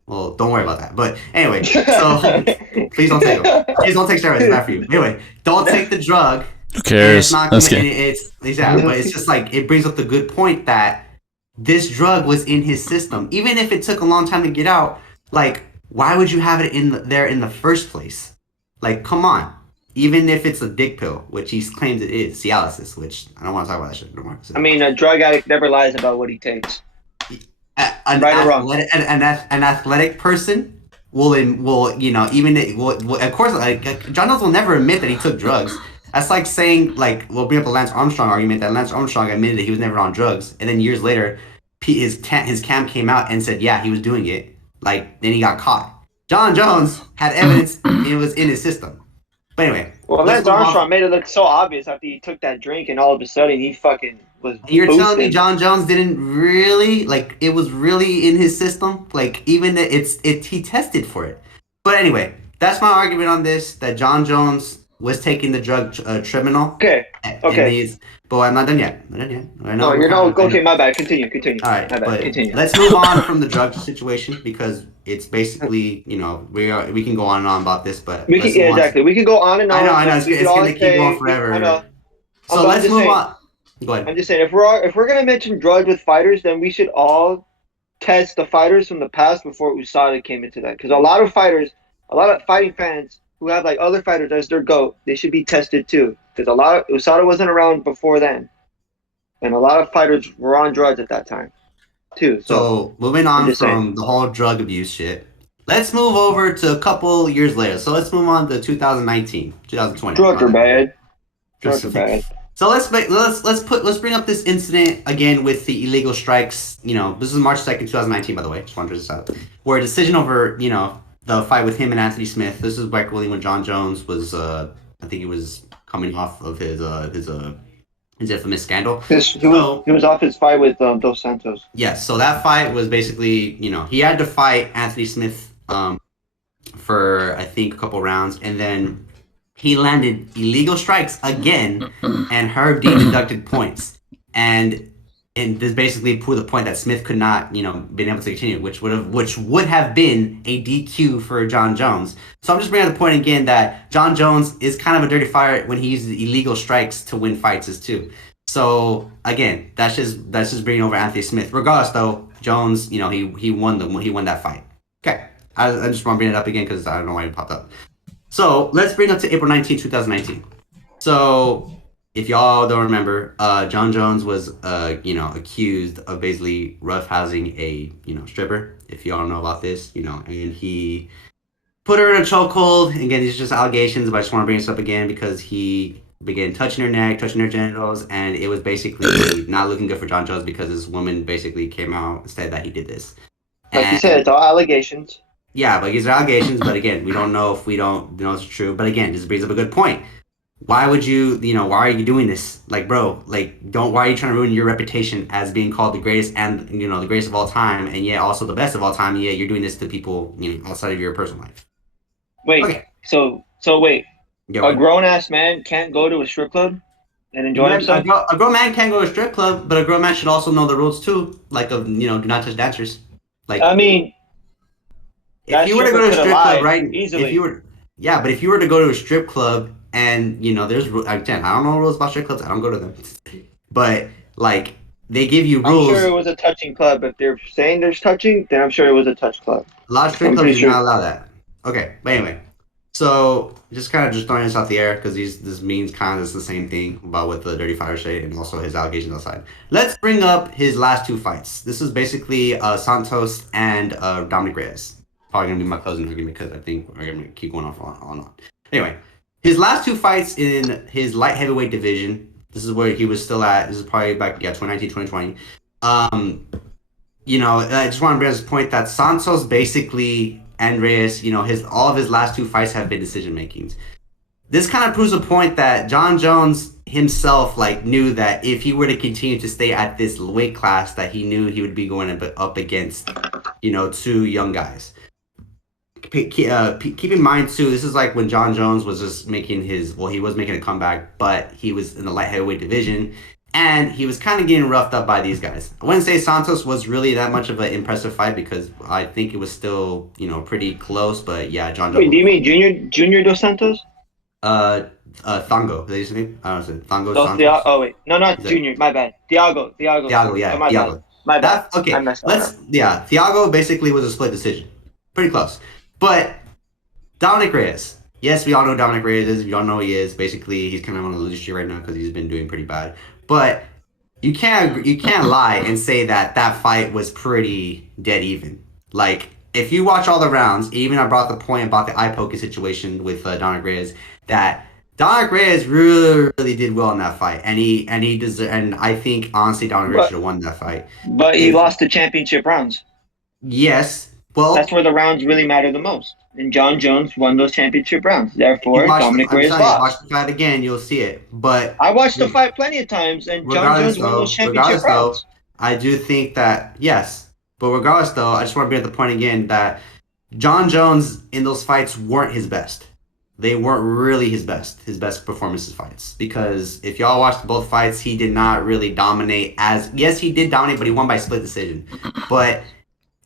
well, don't worry about that. But anyway, so please don't take them. Please don't take steroids. It's bad for you. Anyway, don't take the drug. Who cares? It's not but it's just it brings up the good point that this drug was in his system. Even if it took a long time to get out, why would you have it there in the first place? Come on. Even if it's a dick pill, which he claims it is, Cialis, which I don't want to talk about that shit anymore. So. A drug addict never lies about what he takes. An athletic person will of course, John Jones will never admit that he took drugs. That's like saying, we'll bring up the Lance Armstrong argument that Lance Armstrong admitted that he was never on drugs, and then years later, his cam came out and said, yeah, he was doing it. Then he got caught. John Jones had evidence it was in his system. But anyway. Well, Lance Armstrong made it look so obvious after he took that drink, and all of a sudden he fucking was. You're telling me John Jones didn't really it was really in his system, even he tested for it. But anyway, that's my argument on this. That John Jones was taking the drug Trypanol. Okay. But I'm not done yet. Okay, my bad. Continue. All right, continue. Let's move on from the drug situation because it's basically, we can go on and on about this, but we can go on and on. I know. It's gonna keep going forever. I know. So let's move on. Go ahead. I'm just saying, if we're gonna mention drugs with fighters, then we should all test the fighters from the past before USADA came into that. Because a lot of fighting fans who have like other fighters as their GOAT, they should be tested too. Because USADA wasn't around before then, and a lot of fighters were on drugs at that time too. So moving on from the whole drug abuse shit, let's move over to a couple years later. So let's move on to 2019, 2020. Drugs are bad. Drugs are bad. So let's bring up this incident again with the illegal strikes. You know, this is March 2nd, 2019, by the way. Just wanted to this out. Where a decision over, you know, the fight with him and Anthony Smith. This is back when John Jones was, I think he was coming off of his infamous scandal. He was off his fight with Dos Santos. Yes, so that fight was basically, you know, he had to fight Anthony Smith for I think a couple rounds, and then he landed illegal strikes again, and Herb Dean deducted points, and this basically proved the point that Smith could not, you know, been able to continue, which would have been a DQ for John Jones. So I'm just bringing up the point again that John Jones is kind of a dirty fighter when he uses illegal strikes to win fights as too. So again, that's just bringing over Anthony Smith. Regardless, though, Jones, you know, he won that fight. Okay, I just want to bring it up again because I don't know why it popped up. So let's bring up to April 19, 2019. So if y'all don't remember, John Jones was, you know, accused of basically roughhousing a, you know, stripper. If y'all know about this, you know, and he put her in a chokehold. Again, these are just allegations, but I just want to bring this up again because he began touching her neck, touching her genitals, and it was basically not looking good for John Jones because this woman basically came out and said that he did this. Like you said, it's all allegations. Yeah, but these are allegations, but again, we don't know if we don't know it's true. But again, this brings up a good point. Why would you, you know, why are you doing this? Like, bro, like, why are you trying to ruin your reputation as being called the greatest and, you know, the greatest of all time, and yet also the best of all time, and yet you're doing this to people, you know, outside of your personal life? Wait, okay. So wait. Yeah, a grown-ass man can't go to a strip club and enjoy himself? A grown man can go to a strip club, but a grown man should also know the rules too, like, you know, do not touch dancers. Like, I mean, if you were to go to a strip club, right? Easily. If you were to go to a strip club and, you know, there's, again, I don't know rules about strip clubs. I don't go to them. But, like, they give you rules. I'm sure it was a touching club. If they're saying there's touching, then I'm sure it was a touch club. A lot of strip clubs do not allow that. Okay, but anyway. So, just kind of just throwing this out the air because this means kind of the same thing about what the Dirty Fighter said and also his allegations outside. Let's bring up his last two fights. This is basically Santos and Dominic Reyes. Probably going to be my closing argument because I think we're going to keep going on. Anyway, his last two fights in his light heavyweight division, this is where he was still at. This is probably back, 2019, 2020. You know, I just want to bring up this point that Santos basically and Reyes, you know, all of his last two fights have been decision makings. This kind of proves a point that John Jones himself, like, knew that if he were to continue to stay at this weight class, that he knew he would be going up against, you know, two young guys. Keep in mind too, this is like when John Jones was just he was making a comeback, but he was in the light heavyweight division, and he was kind of getting roughed up by these guys. I wouldn't say Santos was really that much of an impressive fight because I think it was still, you know, pretty close, but yeah, John Jones. Wait, do you mean Junior Dos Santos? Thongo. Is that his name? I don't know. Thongo Santos. Oh wait, no, not Junior. My bad. Thiago, yeah, Thiago. My bad. Okay, Thiago basically was a split decision. Pretty close. But Dominic Reyes, yes, we all know Dominic Reyes is. We all know he is. Basically, he's kind of on a lose streak right now because he's been doing pretty bad. But you can't lie and say that fight was pretty dead even. Like, if you watch all the rounds, even I brought the point about the eye poking situation with Dominic Reyes, that Dominic Reyes really did well in that fight, and I think honestly Dominic Reyes should have won that fight. But he lost the championship rounds. Yes. Well, that's where the rounds really matter the most. And John Jones won those championship rounds. Therefore, Dominic Reyes lost. Watch the fight again, you'll see it. But I watched the fight plenty of times, and John Jones won those championship rounds. I do think that, yes. But regardless, though, I just want to bring up the point again that John Jones in those fights weren't his best. They weren't really his best performances fights. Because if y'all watched both fights, he did not really dominate yes, he did dominate, but he won by split decision. But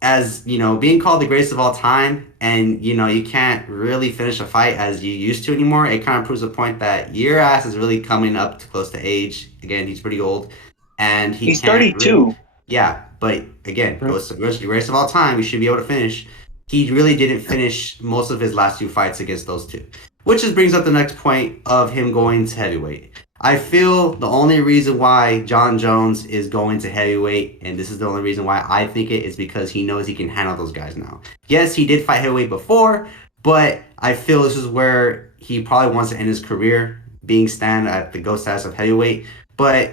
as, you know, being called the greatest of all time, and, you know, you can't really finish a fight as you used to anymore, it kind of proves the point that your ass is really coming up to close to age. Again, he's pretty old. And he's 32. Yeah, but again, goes to the greatest of all time. You should be able to finish. He really didn't finish most of his last 2 fights against those two, which just brings up the next point of him going to heavyweight. I feel the only reason why John Jones is going to heavyweight, and this is the only reason why I think it, is because he knows he can handle those guys now. Yes, he did fight heavyweight before, but I feel this is where he probably wants to end his career, being stand at the GOAT status of heavyweight. But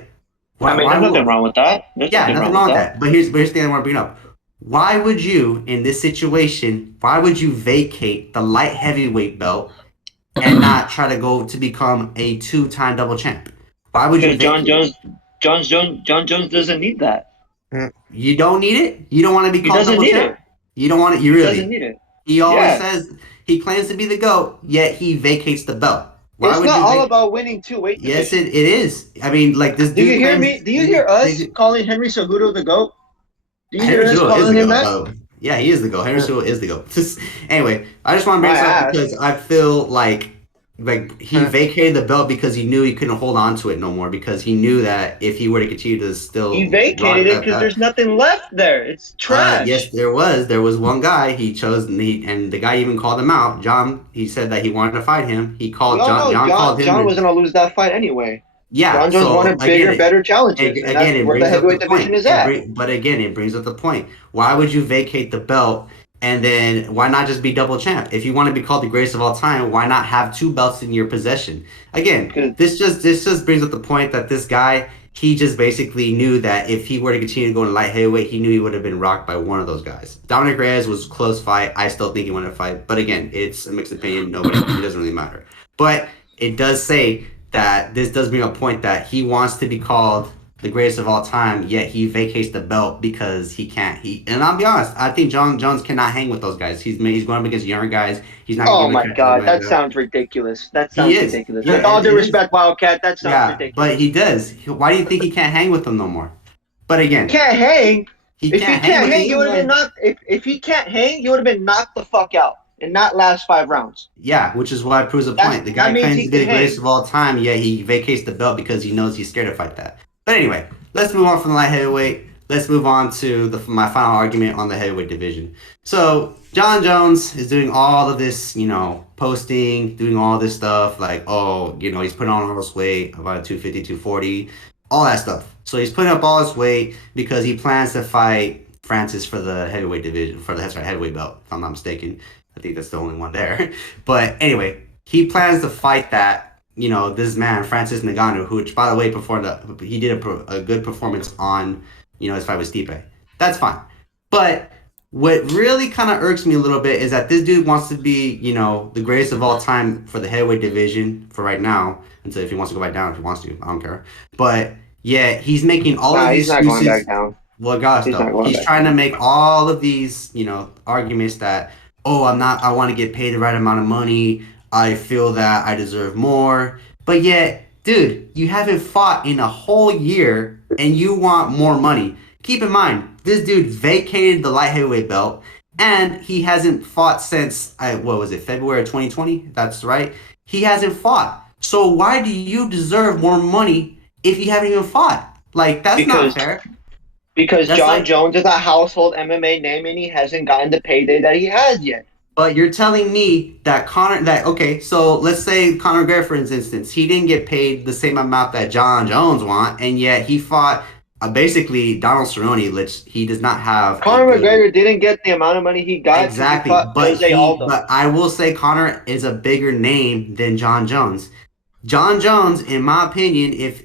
there's nothing wrong with that. Nothing wrong with that. But here's the thing I want to bring up. Why would you, in this situation, vacate the light heavyweight belt and not try to go to become a 2-time double champ? Why would you? John Jones doesn't need that. You don't need it. You don't want to be called double champ. You don't want it. You really doesn't need it. He always says he claims to be the GOAT, yet he vacates the belt. Why it's not all about winning 2 weight divisions. Yes, it is. I mean, like this. Do you hear me? Do you hear us calling Henry Cejudo the GOAT? Do you hear us calling him that? Yeah, he is the GOAT. Henry Cejudo is the GOAT. Anyway, I just want to bring this up because I feel like he vacated the belt because he knew he couldn't hold on to it no more, because he knew that if he were to continue to still... He vacated it because there's nothing left there. It's trash. Yes, there was. There was one guy he chose, and the guy even called him out. John, he said that he wanted to fight him. He called John. John was going to lose that fight anyway. Yeah, John Jones wanted bigger, better challenges. Again, it where the heavyweight division is at. But again, it brings up the point. Why would you vacate the belt? And then why not just be double champ? If you want to be called the greatest of all time, why not have 2 belts in your possession? Again, this just brings up the point that this guy, he just basically knew that if he were to continue to go in light heavyweight, he knew he would have been rocked by one of those guys. Dominic Reyes was a close fight. I still think he won a fight. But again, it's a mixed opinion. It doesn't really matter. But it does say that this does bring up a point that he wants to be called the greatest of all time, yet he vacates the belt because he can't. And I'll be honest, I think John Jones cannot hang with those guys. He's going up against younger guys. He's not. Oh my God, that sounds ridiculous. That sounds ridiculous. With all due respect, Wildcat, that sounds ridiculous. But he does. Why do you think he can't hang with them no more? But again, he can't hang. If he can't hang, you would have been knocked. If he can't hang, you would have been knocked the fuck out and not last 5 rounds. Yeah, which is why it proves a point. The guy claims to be the greatest of all time, yet he vacates the belt because he knows he's scared to fight that. But anyway, let's move on from the light heavyweight. Let's move on to my final argument on the heavyweight division. So John Jones is doing all of this, posting, doing all this stuff like, he's putting on all this weight, about 250, 240, all that stuff. So he's putting up all this weight because he plans to fight Francis for the heavyweight division, for the heavyweight belt, if I'm not mistaken. I think that's the only one there. But anyway, he plans to fight that. This man, Francis Ngannou, which, by the way, he did a good performance on, his fight with Stipe. That's fine. But what really kind of irks me a little bit is that this dude wants to be, the greatest of all time for the heavyweight division for right now. Until if he wants to go back down, if he wants to, I don't care. But yeah, he's making all of these excuses. He's not going back down. Well, gosh, he's trying to make all of these, arguments that, I want to get paid the right amount of money. I feel that I deserve more. But yet, dude, you haven't fought in a whole year and you want more money. Keep in mind, this dude vacated the light heavyweight belt and he hasn't fought since, February of 2020? That's right. He hasn't fought. So why do you deserve more money if you haven't even fought? That's not fair. Because John Jones is a household MMA name and he hasn't gotten the payday that he has yet. But you're telling me that so let's say Conor McGregor, for instance, he didn't get paid the same amount that John Jones want, and yet he fought basically Donald Cerrone, which he does not have. Conor McGregor didn't get the amount of money he got. Exactly, but I will say Conor is a bigger name than John Jones. John Jones, in my opinion,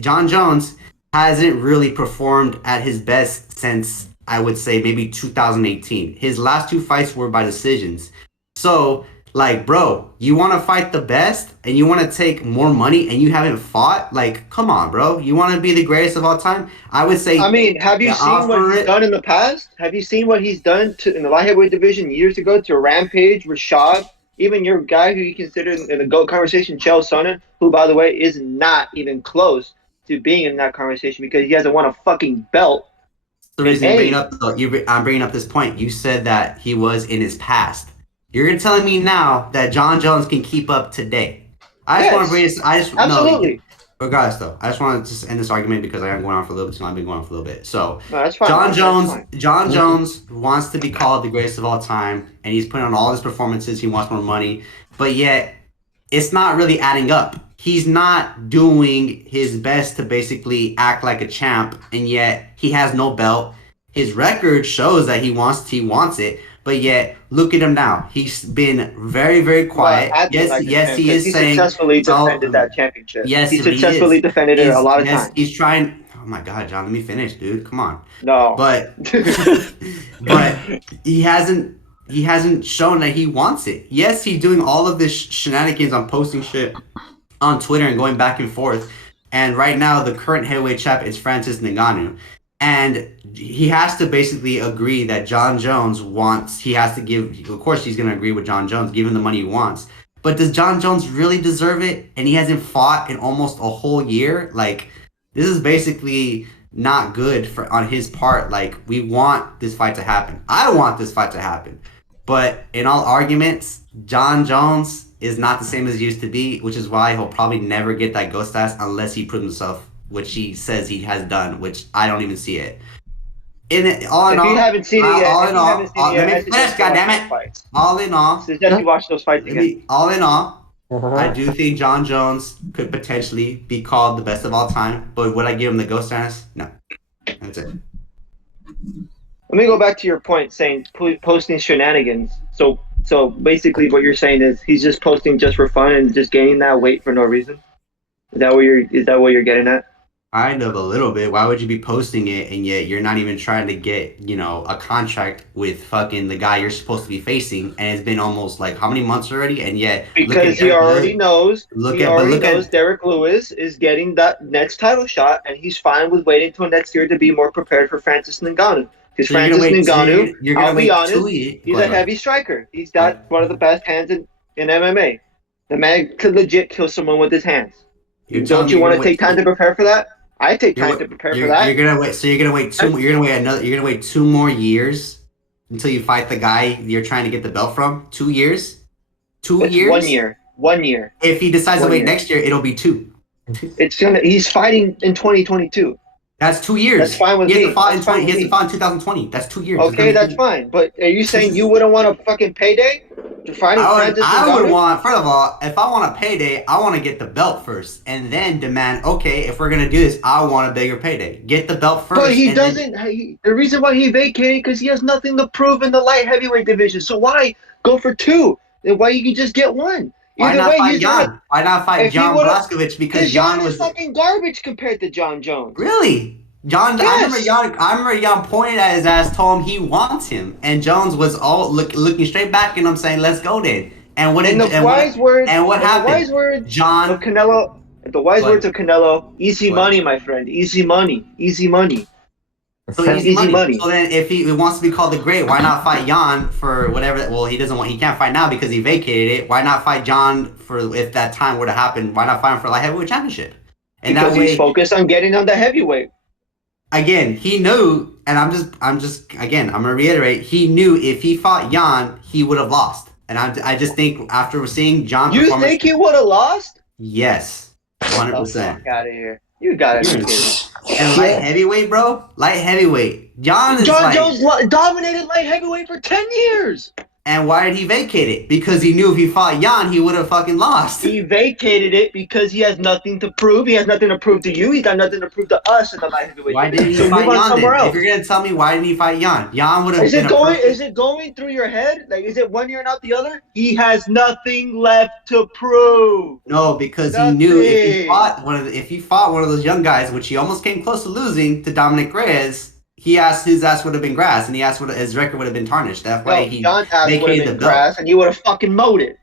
John Jones hasn't really performed at his best since, I would say, maybe 2018. His last 2 fights were by decisions. So, bro, you want to fight the best and you want to take more money and you haven't fought? Come on, bro. You want to be the greatest of all time? I would say... have you seen what he's done in the past? Have you seen what he's done in the light heavyweight division years ago to Rampage, Rashad, even your guy who you consider in the GOAT conversation, Chael Sonnen, who, by the way, is not even close to being in that conversation because he hasn't won a fucking belt. The reason I'm bringing up this point, you said that he was in his past. You're telling me now that John Jones can keep up today. I just want to bring this. Absolutely. regardless, though, I just want to just end this argument because I am going on for a little bit. So I've been going on for a little bit. So No, that's fine. John Jones, That's fine. John Jones wants to be called the greatest of all time, and he's putting on all his performances. He wants more money, but yet it's not really adding up. He's not doing his best to basically act like a champ, and yet he has no belt. His record shows that he wants it, but yet look at him now. He's been very, very quiet. Well, acting Yes, like a yes, champ, he 'cause is he saying successfully no, defended that championship. Yes, he but he successfully is. defended it a lot of Yes, times. he's trying. Oh my God, John, let me finish, dude. Come on. No, But but he hasn't shown that he wants it. Yes, he's doing all of this shenanigans on posting shit on Twitter and going back and forth. And right now, the current heavyweight champ is Francis Ngannou. And he has to basically agree that John Jones wants, he has to give, of course, he's going to agree with John Jones, give him the money he wants. But does John Jones really deserve it? And he hasn't fought in almost a whole year? Like, this is basically not good for on his part. Like, we want this fight to happen. I want this fight to happen. But in all arguments, John Jones is not the same as he used to be, which is why he'll probably never get that GOAT status unless he proves himself, which he says he has done, which I don't even see it. All in if all, you haven't seen it yet, all in all, let me I finish, suggest you watch goddammit. those fights. All in all, Suggest you watch those fights again. all in all, I do think John Jones could potentially be called the best of all time, but would I give him the GOAT status? No. That's it. Let me go back to your point saying posting shenanigans. So basically, what you're saying is he's just posting just for fun and just gaining that weight for no reason. Is that what you're getting at? Kind of a little bit. Why would you be posting it and yet you're not even trying to get, a contract with fucking the guy you're supposed to be facing? And it's been almost like how many months already? And yet because he already knows. Look he at already knows Derek Lewis is getting that next title shot, and he's fine with waiting until next year to be more prepared for Francis Ngannou. Because Francis Ngannou, I'll be honest, he's a heavy striker. He's got one of the best hands in MMA. The man could legit kill someone with his hands. Don't you want to take time to prepare for that? I take time to prepare for that. You're gonna wait. So you're gonna wait You're gonna wait 2 more years until you fight the guy you're trying to get the belt from. 2 years. 2 years. 1 year. 1 year. If he decides to wait next year, it'll be 2. He's fighting in 2022. That's 2 years. That's fine with me. He has to fight in 2020. That's 2 years. Okay, that's fine. But are you saying you wouldn't want a fucking payday? I would want, first of all, if I want a payday, I want to get the belt first and then demand, okay, if we're going to do this, I want a bigger payday. Get the belt first. But he doesn't. The reason why he vacated because he has nothing to prove in the light heavyweight division. So why go for 2? Why you can just get 1? Why not fight Jan? Why not fight Jan Blachowicz? Because Jan was fucking garbage compared to John Jones. Really? John, yes. I remember Jan pointed at his ass, told him he wants him, and Jones was all looking straight back at him, saying, "Let's go, then." And what happened? The wise words John, of Canelo. The wise words of Canelo: "Easy money, my friend. Easy money. Easy money." So easy money. So then, if he wants to be called the Great, why not fight Jan for whatever? Well, he doesn't want. He can't fight now because he vacated it. Why not fight Jan for if that time were to happen? Why not fight him for light heavyweight championship? And because he's focused on getting on the heavyweight. Again, he knew, and I'm gonna reiterate, he knew if he fought Jan, he would have lost. And I just think after seeing Jan, you think he would have lost? Yes, 100%. Out of here. You got it. And light heavyweight, bro. Light heavyweight. John Jones dominated light heavyweight for 10 years. And why did he vacate it? Because he knew if he fought Jan, he would have fucking lost. He vacated it because he has nothing to prove. He has nothing to prove to you. He's got nothing to prove to us in the light heavyweight. Why didn't he fight Jan then? If you're gonna tell me why didn't he fight Jan? Jan would have. Is it going through your head? Like, is it one year and out the other? He has nothing left to prove. No, because he knew if he fought one of those young guys, which he almost came close to losing to Dominic Reyes. His ass would have been grass, and his record would have been tarnished. That's why he vacated the belt. And you would have fucking mowed it.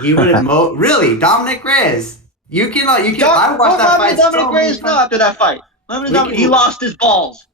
He would have mowed. Really, Dominic Reyes. I watched that fight. Dominic Reyes after that fight. He lost his balls.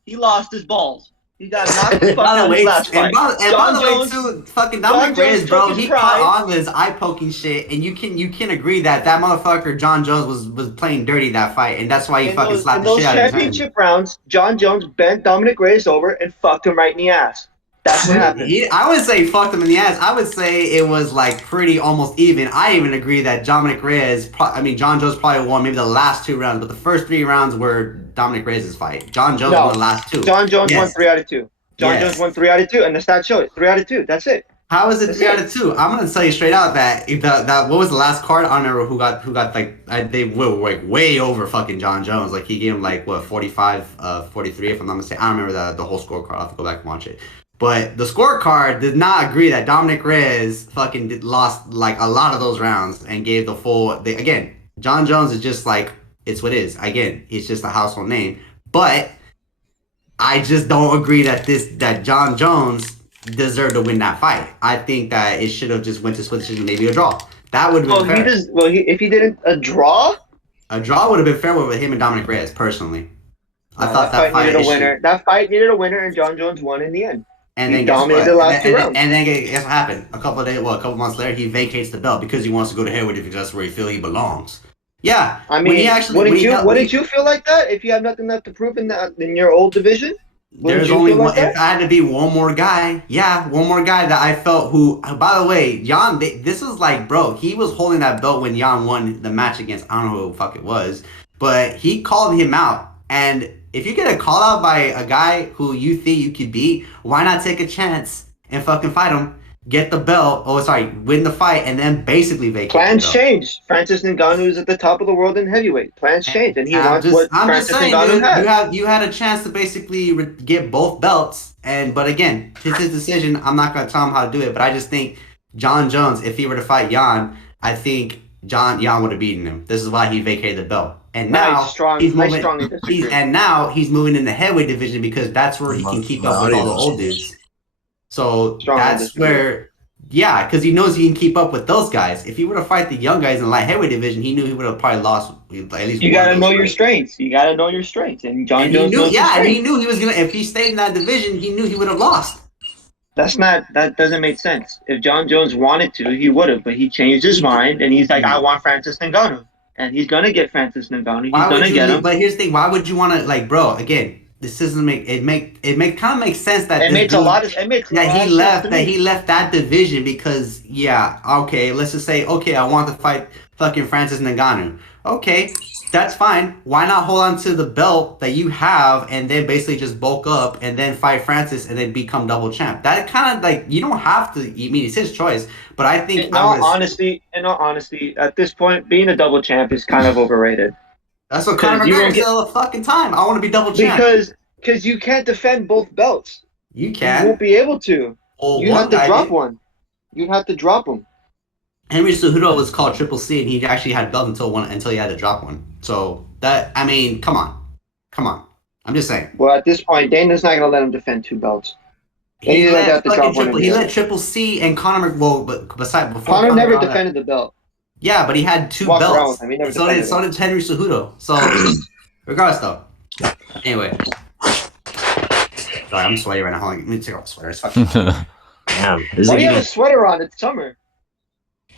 He got knocked the fuck out of his last fight. By the way, too, fucking Dominic Reyes, bro, he caught on this eye-poking shit, and you can agree that motherfucker John Jones was playing dirty that fight, and that's why he fucking slapped the shit out of him. In those championship rounds, John Jones bent Dominic Reyes over and fucked him right in the ass. That's what happened. I would say fucked him in the ass. I would say it was like pretty almost even. I even agree that Dominic Reyes, John Jones probably won maybe the last 2 rounds, but the first 3 rounds were Dominic Reyes' fight. John Jones won the last 2. John Jones won 3 out of 2. John Jones won 3 out of 2, and the stats show it. 3 out of 2. That's it. How is it 3 out of 2? I'm gonna tell you straight out that that what was the last card? I don't remember who got like they were like way over fucking John Jones. Like he gave him like what 45, 43 if I'm not mistaken. I don't remember the whole scorecard. I'll have to go back and watch it. But the scorecard did not agree that Dominic Reyes fucking lost like a lot of those rounds and gave the full. Again, John Jones is just like it's what it is. Again, it's just a household name. But I just don't agree that John Jones deserved to win that fight. I think that it should have just went to split decision, maybe a draw. That would have been fair. If he didn't a draw would have been fair with him and Dominic Reyes personally. I thought that fight needed a winner. That fight needed a winner, and John Jones won in the end. And then dominated the last 2 rounds. And then guess what happened? A couple months later, he vacates the belt because he wants to go to heavyweight because that's where he feels he belongs. Yeah, I mean, wouldn't you feel like that if you have nothing left to prove in your old division? There's only one. If I had to be one more guy, one more guy that I felt who. By the way, Jan, this is like, bro, he was holding that belt when Jan won the match against I don't know who the fuck it was, but he called him out. And if you get a call out by a guy who you think you could beat, why not take a chance and fucking fight him? Get the belt. Win the fight, and then basically vacate. Plans changed. Francis Ngannou is at the top of the world in heavyweight. Plans changed, and he wants what Francis Ngannou had. You had a chance to basically get both belts, but again, it's his decision. I'm not gonna tell him how to do it, but I just think John Jones, if he were to fight Jan, I think Jan would have beaten him. This is why he vacated the belt. And now he's moving in the heavyweight division because that's where he can keep up with all the old dudes. So that's where, because he knows he can keep up with those guys. If he were to fight the young guys in the light heavyweight division, he knew he would have probably lost at least. You gotta know your strengths. And John Jones knows and he knew he was gonna. If he stayed in that division, he knew he would have lost. That doesn't make sense. If John Jones wanted to, he would have, but he changed his mind and he's like, I want Francis Ngannou, and he's gonna get Francis Ngannou. He's gonna get him. But here's the thing: why would you want to bro? Again. This doesn't make kind of makes sense that he left that division because let's just say I want to fight fucking Francis Ngannou. Okay, that's fine. Why not hold on to the belt that you have and then basically just bulk up and then fight Francis and then become double champ? That kind of you don't have to. I mean, it's his choice, but I think in all honesty, at this point, being a double champ is kind of overrated. That's what Conor McGregor said all the fucking time. I want to be double champ. Because you can't defend both belts. You can. You won't be able to. You have to drop one. You have to drop them. Henry Cejudo was called Triple C, and he actually had a belt until he had to drop one. So come on. I'm just saying. Well, at this point, Dana's not gonna let him defend 2 belts. He let Triple C and Conor. Conor never defended the belt. Yeah, but he had 2 belts. So did Henry Cejudo. So, regardless, though. Anyway. Sorry, I'm sweaty right now. Hold on, let me take off the sweater. It's fucking damn. Why do you have a sweater on? It's summer.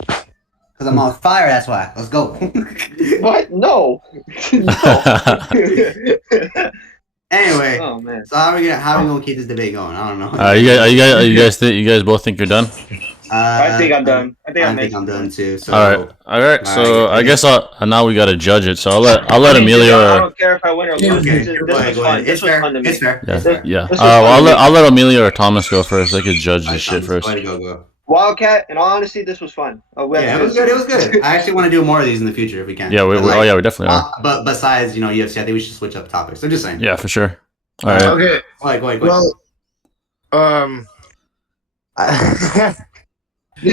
Because I'm on fire, that's why. Let's go. What? No. Anyway. Oh, man. So how are we gonna keep this debate going? I don't know. You guys both think you're done? I think I'm done. I think I'm done too. So, all right. So I guess now we gotta judge it. So I'll let Emilio. I don't care if I win or lose. It's fair. Yeah. I'll let Emilio or Thomas go first. They could judge this shit first. Go. Wildcat, in all honesty, this was fun. It was good. I actually want to do more of these in the future if we can. Yeah, we definitely are. But besides, UFC, I think we should switch up topics. I'm just saying. Yeah, for sure. All right. Okay. Go ahead.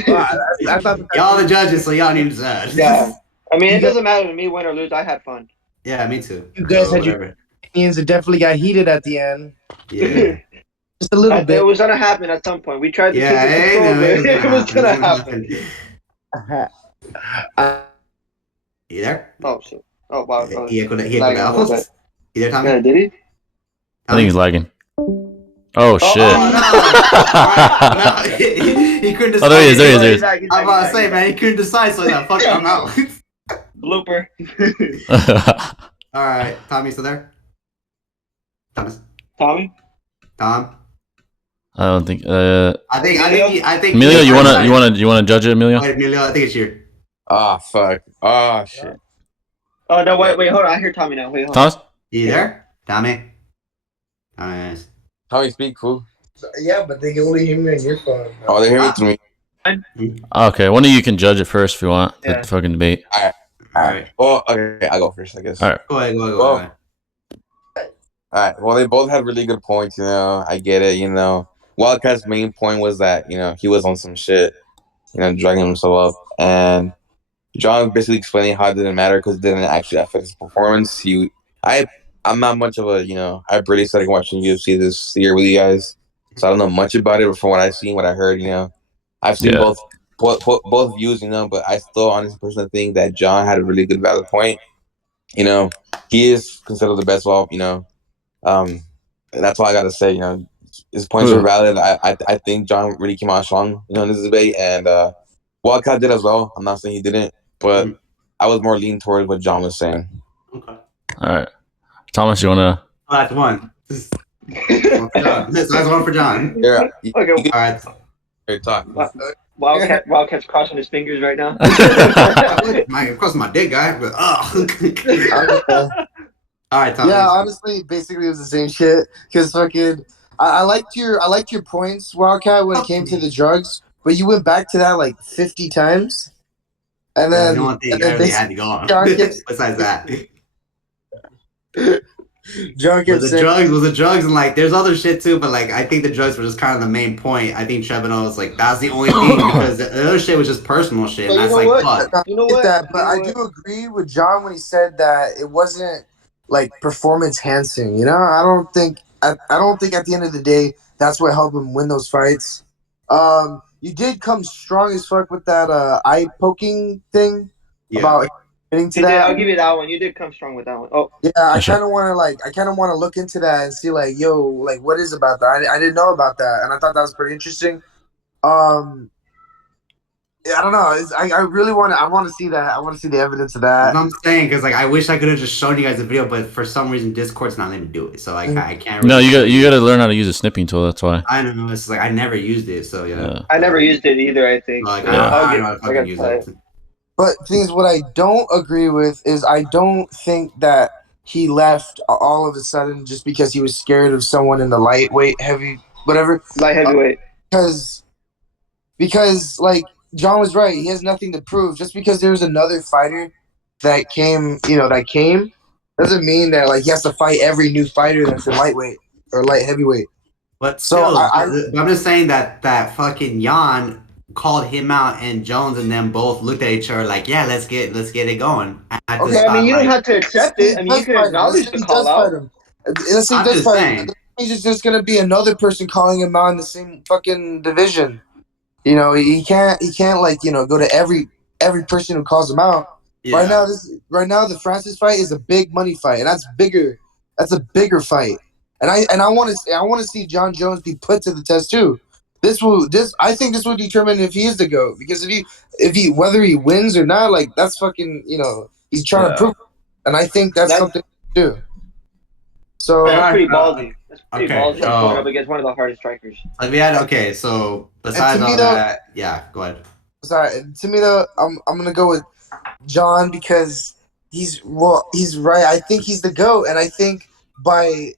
Well, I thought y'all the judges, so y'all need to decide. Yeah, I mean, it doesn't matter to me, win or lose. I had fun. Yeah, me too. You guys had your opinions. It definitely got heated at the end. Yeah, just a little bit. It was gonna happen at some point. We tried to. It was gonna happen. You there? Oh shit! Oh wow! He echoed out. You there, Tommy? Yeah, did he? I think he's lagging. Oh shit! No. He couldn't decide. Oh, there he is. I'm about to say, man, he couldn't decide, so that fuck I'm out. Blooper. All right, Tommy, still there? Thomas. Tommy. Tom. I don't think. I think. Emilio, you wanna judge it, Emilio? Wait, Emilio, I think it's you. Ah, fuck. Oh, shit. Oh no! Wait, hold on. I hear Tommy now. Wait, hold on. Thomas? You there, Tommy? Nice. Tommy, speak, fool. Yeah, but they can only hear me on your phone. Oh, they hear me through me. Okay, one of you can judge it first if you want. Yeah. The fucking debate. All right. Well, okay, I'll go first, I guess. All right. Go ahead. Well, all right. Well, they both had really good points. I get it. Wildcat's main point was that he was on some shit, dragging himself up, and John basically explaining how it didn't matter because it didn't actually affect his performance. I'm not much of a I barely started watching UFC this year with you guys, so I don't know much about it. But from what I've seen, what I heard, I've seen both views, but I still honestly personally think that John had a really good valid point. He is considered the best. Well, that's all I gotta say. His points are valid. I think John really came out strong, in this debate, and Wildcat did as well. I'm not saying he didn't, but I was more leaning towards what John was saying. Okay. All right, Thomas, you wanna? Oh, that's one. That's one for John. Yeah. Okay. You All right. can talk. Wildcat's crossing his fingers right now. Of course, my dick guy, but All right, Tommy. Yeah, honestly, basically it was the same shit. Because fucking, I liked your points, Wildcat, when it came to the drugs, but you went back to that like 50 times, and then the only thing I really had to go on. John gets- Besides that, John kept was saying, the drugs, and like there's other shit too, but like I think the drugs were just kind of the main point. I think Chebano was like that's the only thing because the other shit was just personal shit, and But that's you know like what? fuck. You know get what? that, but You know I what? do agree with John when he said that it wasn't like performance enhancing. I don't think at the end of the day that's what helped him win those fights. You did come strong as fuck with that eye poking thing about getting to You did, that. I'll give you that one. You did come strong with that one. Oh, Yeah, I Sure. kind of want to look into that and see like, yo, like what is about that? I didn't know about that, and I thought that was pretty interesting. I don't know. I really want to see that. I want to see the evidence of That's that. what I'm saying because like I wish I could have just shown you guys the video, but for some reason Discord's not letting me do it, so like I can't. No, really you gotta learn how to use a snipping tool. That's why. I don't know. It's like I never used it, so yeah. Yeah. I never used it either. I think. Like Yeah. I don't know how to I fucking gotta use try it. But the thing is, what I don't agree with is I don't think that he left all of a sudden just because he was scared of someone in the lightweight, heavy, whatever. Light heavyweight. Because like John was right, he has nothing to prove. Just because there's another fighter that came, doesn't mean that like he has to fight every new fighter that's in lightweight or light heavyweight. But So, still, I- I'm just saying that fucking Jan called him out, and Jones and them both looked at each other like, yeah, let's get it going. And I just Okay, I mean, you thought, don't like, have to accept it. I mean, you can acknowledge the call out. Let's say he I'm does just fight saying. him. He's just gonna be another person calling him out in the same fucking division. He can't like go to every person who calls him out. yeah. Right now the Francis fight is a big money fight, and that's bigger. That's a bigger fight, and I want to see John Jones be put to the test too. I think this will determine if he is the GOAT, because if he whether he wins or not, like that's fucking he's trying to prove it. And I think that's something to do. So That's pretty ballsy. That's pretty Okay, ballsy so- going up against one of the hardest strikers. Like we had so besides to me, all though- that, yeah, go ahead. sorry, to me though, I'm gonna go with John because he's right. I think he's the GOAT, and I think by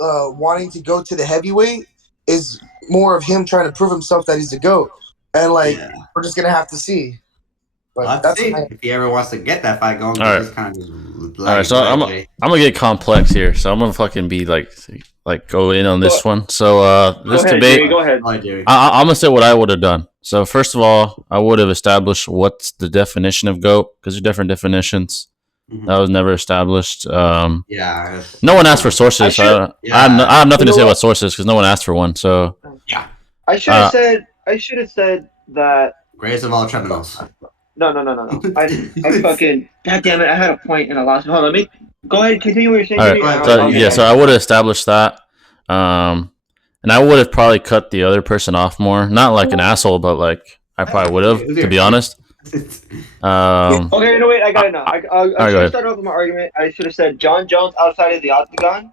wanting to go to the heavyweight is more of him trying to prove himself that he's the GOAT. And like Yeah. we're just gonna have to see. But We'll have to see if he ever wants to get that fight going. All right. Just kind of All right, so I'm gonna get complex here. So I'm gonna fucking be like go in on this one. So this Go ahead, debate, Jerry, go ahead. I'm gonna say what I would have done. So first of all, I would have established what's the definition of GOAT, because there's different definitions. Mhm. That was never established. Yeah. No one asked for sources. So I have nothing to say about sources because no one asked for one. So I should have said. I should have said that. Greatest of all criminals. No. I fucking. God damn it! I had a point and I lost it. Hold on, let me go ahead. Continue what you're saying. all Jimmy, right, and so I'll- yeah, so I would have established that. And I would have probably cut the other person off more. Not like an asshole, but like I probably would have, to be honest. Okay, no wait, I got it now. I go should ahead. have started off with my argument. I should have said John Jones outside of the octagon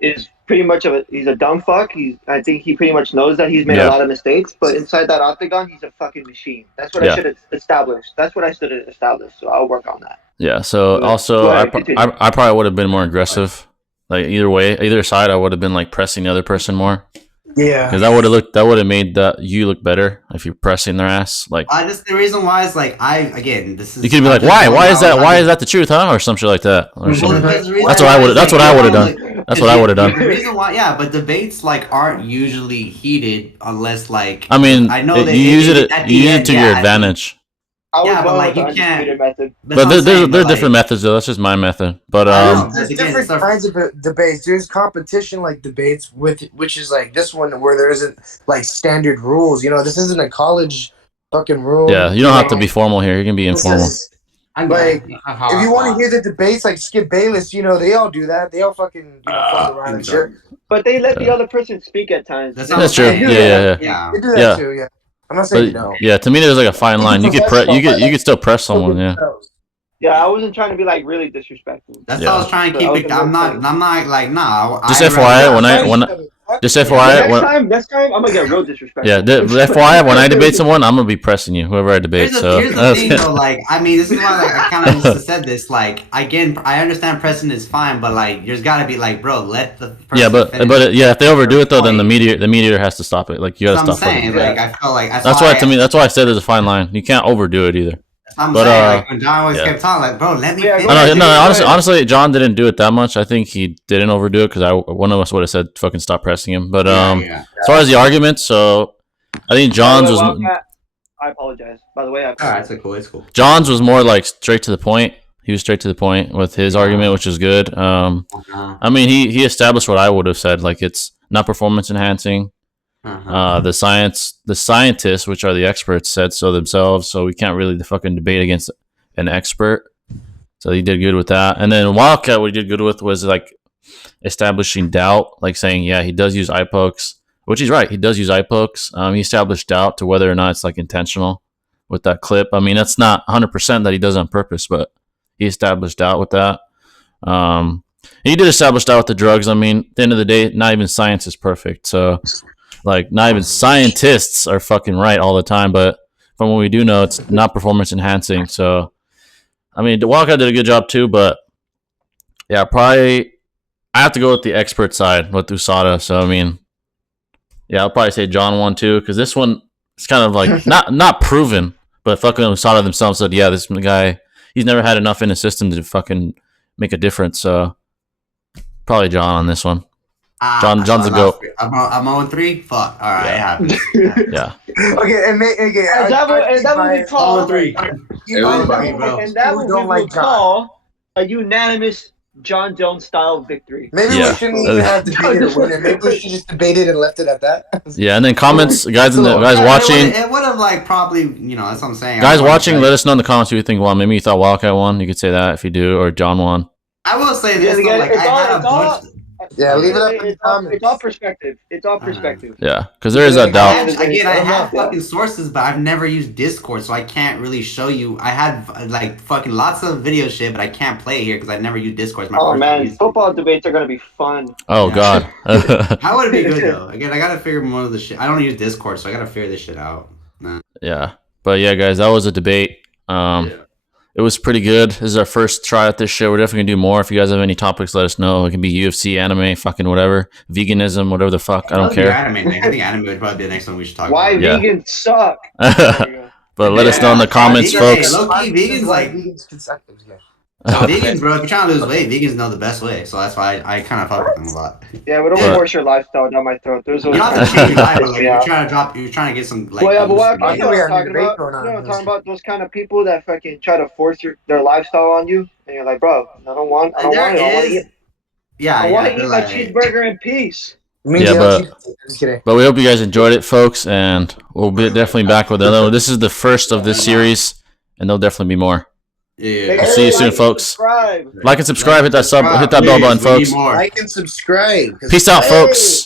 is pretty much he's a dumb fuck. I think he pretty much knows that he's made Yeah. a lot of mistakes, but inside that octagon, he's a fucking machine. That's what Yeah. I should have established. That's what I should have established. So I'll work on that. Yeah. So Go also, ahead, continue. I probably would have been more aggressive. Like either way, either side, I would have been like pressing the other person more. Yeah. Because that would have made you look better if you're pressing their ass. Like Just the reason why is like this is. you could be like, why is that the truth, huh, or some shit like that. Or something. That's what I would have done. That's what I would have done. The reason why, but debates like aren't usually heated unless like. I mean, I know you that use it at you the use it end, to your advantage. I Yeah, was but, going like, with you the can't- undisputed method. But there's different methods though. That's just my method. But There's again, different it's a- kinds of debates. There's competition like debates which is like this one where there isn't like standard rules. You know, this isn't a college fucking rule. yeah, you don't have to be formal here. You can be This informal. is- Like, if you want to hear the debates, like Skip Bayless, you know, they all do that. They all fucking fuck around and shit. But they let the other person speak at times. That's That's true. They do Yeah. They do that Yeah. too. Yeah, I'm not saying But you don't. yeah, to me there's like a fine line. You could still press someone. Yeah. Yeah, I wasn't trying to be like really disrespectful. That's Yeah. how I was trying to keep it. I'm not like nah. Just I'd FYI, rather- just FYI, Next time, I'm gonna get real disrespectful. yeah, FYI, when I debate someone, I'm gonna be pressing you, whoever I debate. Here's the thing, though. Like, I mean, this is why like, I kind of said this. Like, again, I understand pressing is fine, but like, there's got to be like, bro, let the person yeah, but finish if they overdo it though, then point. the mediator has to stop it. Like you That's gotta what I'm stop it. saying. Like, I feel like That's why to me, that's why I said there's a fine line. You can't overdo it either. I'm but, saying, like, when John always yeah. kept talking, like, bro, let me. Yeah, finish. go ahead. No, honestly, John didn't do it that much. I think he didn't overdo it because one of us would have said fucking stop pressing him. But Yeah. as far as the argument, so I think John's was I apologize. By the way, I All right, apologize. it's cool. John's was more like straight to the point. He was straight to the point with his argument, which is good. I mean, he established what I would have said. Like it's not performance enhancing. The scientists, which are the experts, said so themselves. So we can't really fucking debate against an expert. So he did good with that. And then Wildcat, what he did good with was like establishing doubt, like saying, yeah, he does use eye pokes, which he's right. He does use eye pokes. He established doubt to whether or not it's like intentional with that clip. I mean, that's not 100% that he does on purpose, but he established doubt with that. He did establish doubt with the drugs. I mean, at the end of the day, not even science is perfect. So, like, not even scientists are fucking right all the time. But from what we do know, it's not performance enhancing. So, I mean, Wildcat did a good job too. But yeah, probably I have to go with the expert side with USADA. So, I mean, yeah, I'll probably say John won too because this one is kind of like not proven, but fucking USADA themselves said, yeah, this guy, he's never had enough in his system to fucking make a difference. So, probably John on this one. John's a goat. I'm 0-3. Fuck. All right, Yeah. it happens. Yeah. Okay, and that what we call? 0-3. And that don't would like call a unanimous John Jones style victory. Maybe Yeah. we shouldn't even have debated a winner. Maybe we should just debate it and left it at that. Yeah, and then comments, guys watching. It would have like probably, that's what I'm saying. Guys watching, let us know in the comments who you think won. Maybe you thought Wildcat won. You could say that if you do, or John won. I will say this though, like I had a bunch. Yeah, leave it up in the comments. It's all perspective. It's all perspective. Yeah, because there is that doubt. Again, I have fucking sources, but I've never used Discord, so I can't really show you. I had like fucking lots of video shit, but I can't play it here because I never used Discord. It's my Oh first man, use. football debates are gonna be fun. Oh Yeah. God. How would it be good though? Again, I gotta figure more of the shit. I don't use Discord, so I gotta figure this shit out. Yeah, but yeah, guys, that was a debate. It was pretty good. This is our first try at this shit. We're definitely gonna do more. If you guys have any topics, let us know. It can be UFC, anime, fucking whatever, veganism, whatever the fuck. I don't care. Anime, man. I think anime would probably be the next one we should talk Why about. Yeah. vegans suck? But let us know in the comments, Yeah, folks. low-key, vegans like vegans consecutive. Yeah. vegans, bro. If you're trying to lose weight, vegans know the best way. So that's why I kind of fuck with them a lot. Yeah, but don't Yeah. force your lifestyle down my throat. There's You don't have to change your diet, but like, you're trying to drop. You're trying to get some like. Well, yeah, but what, I you know know we what I'm have a talking debate about? going on You know what I'm here. talking about? Those kind of people that fucking try to force their lifestyle on you, and you're like, bro, I don't want it. I want to eat. Yeah, I want to eat my like, cheeseburger in peace. Yeah, Just kidding. But we hope you guys enjoyed it, folks, and we'll be definitely back with another one. This is the first of this series, and there'll definitely be more. Yeah. I'll see you soon, folks. Subscribe. Like and subscribe, hit that bell button, Please, we need folks. more. Like and subscribe. 'cause- Peace out, Hey! folks.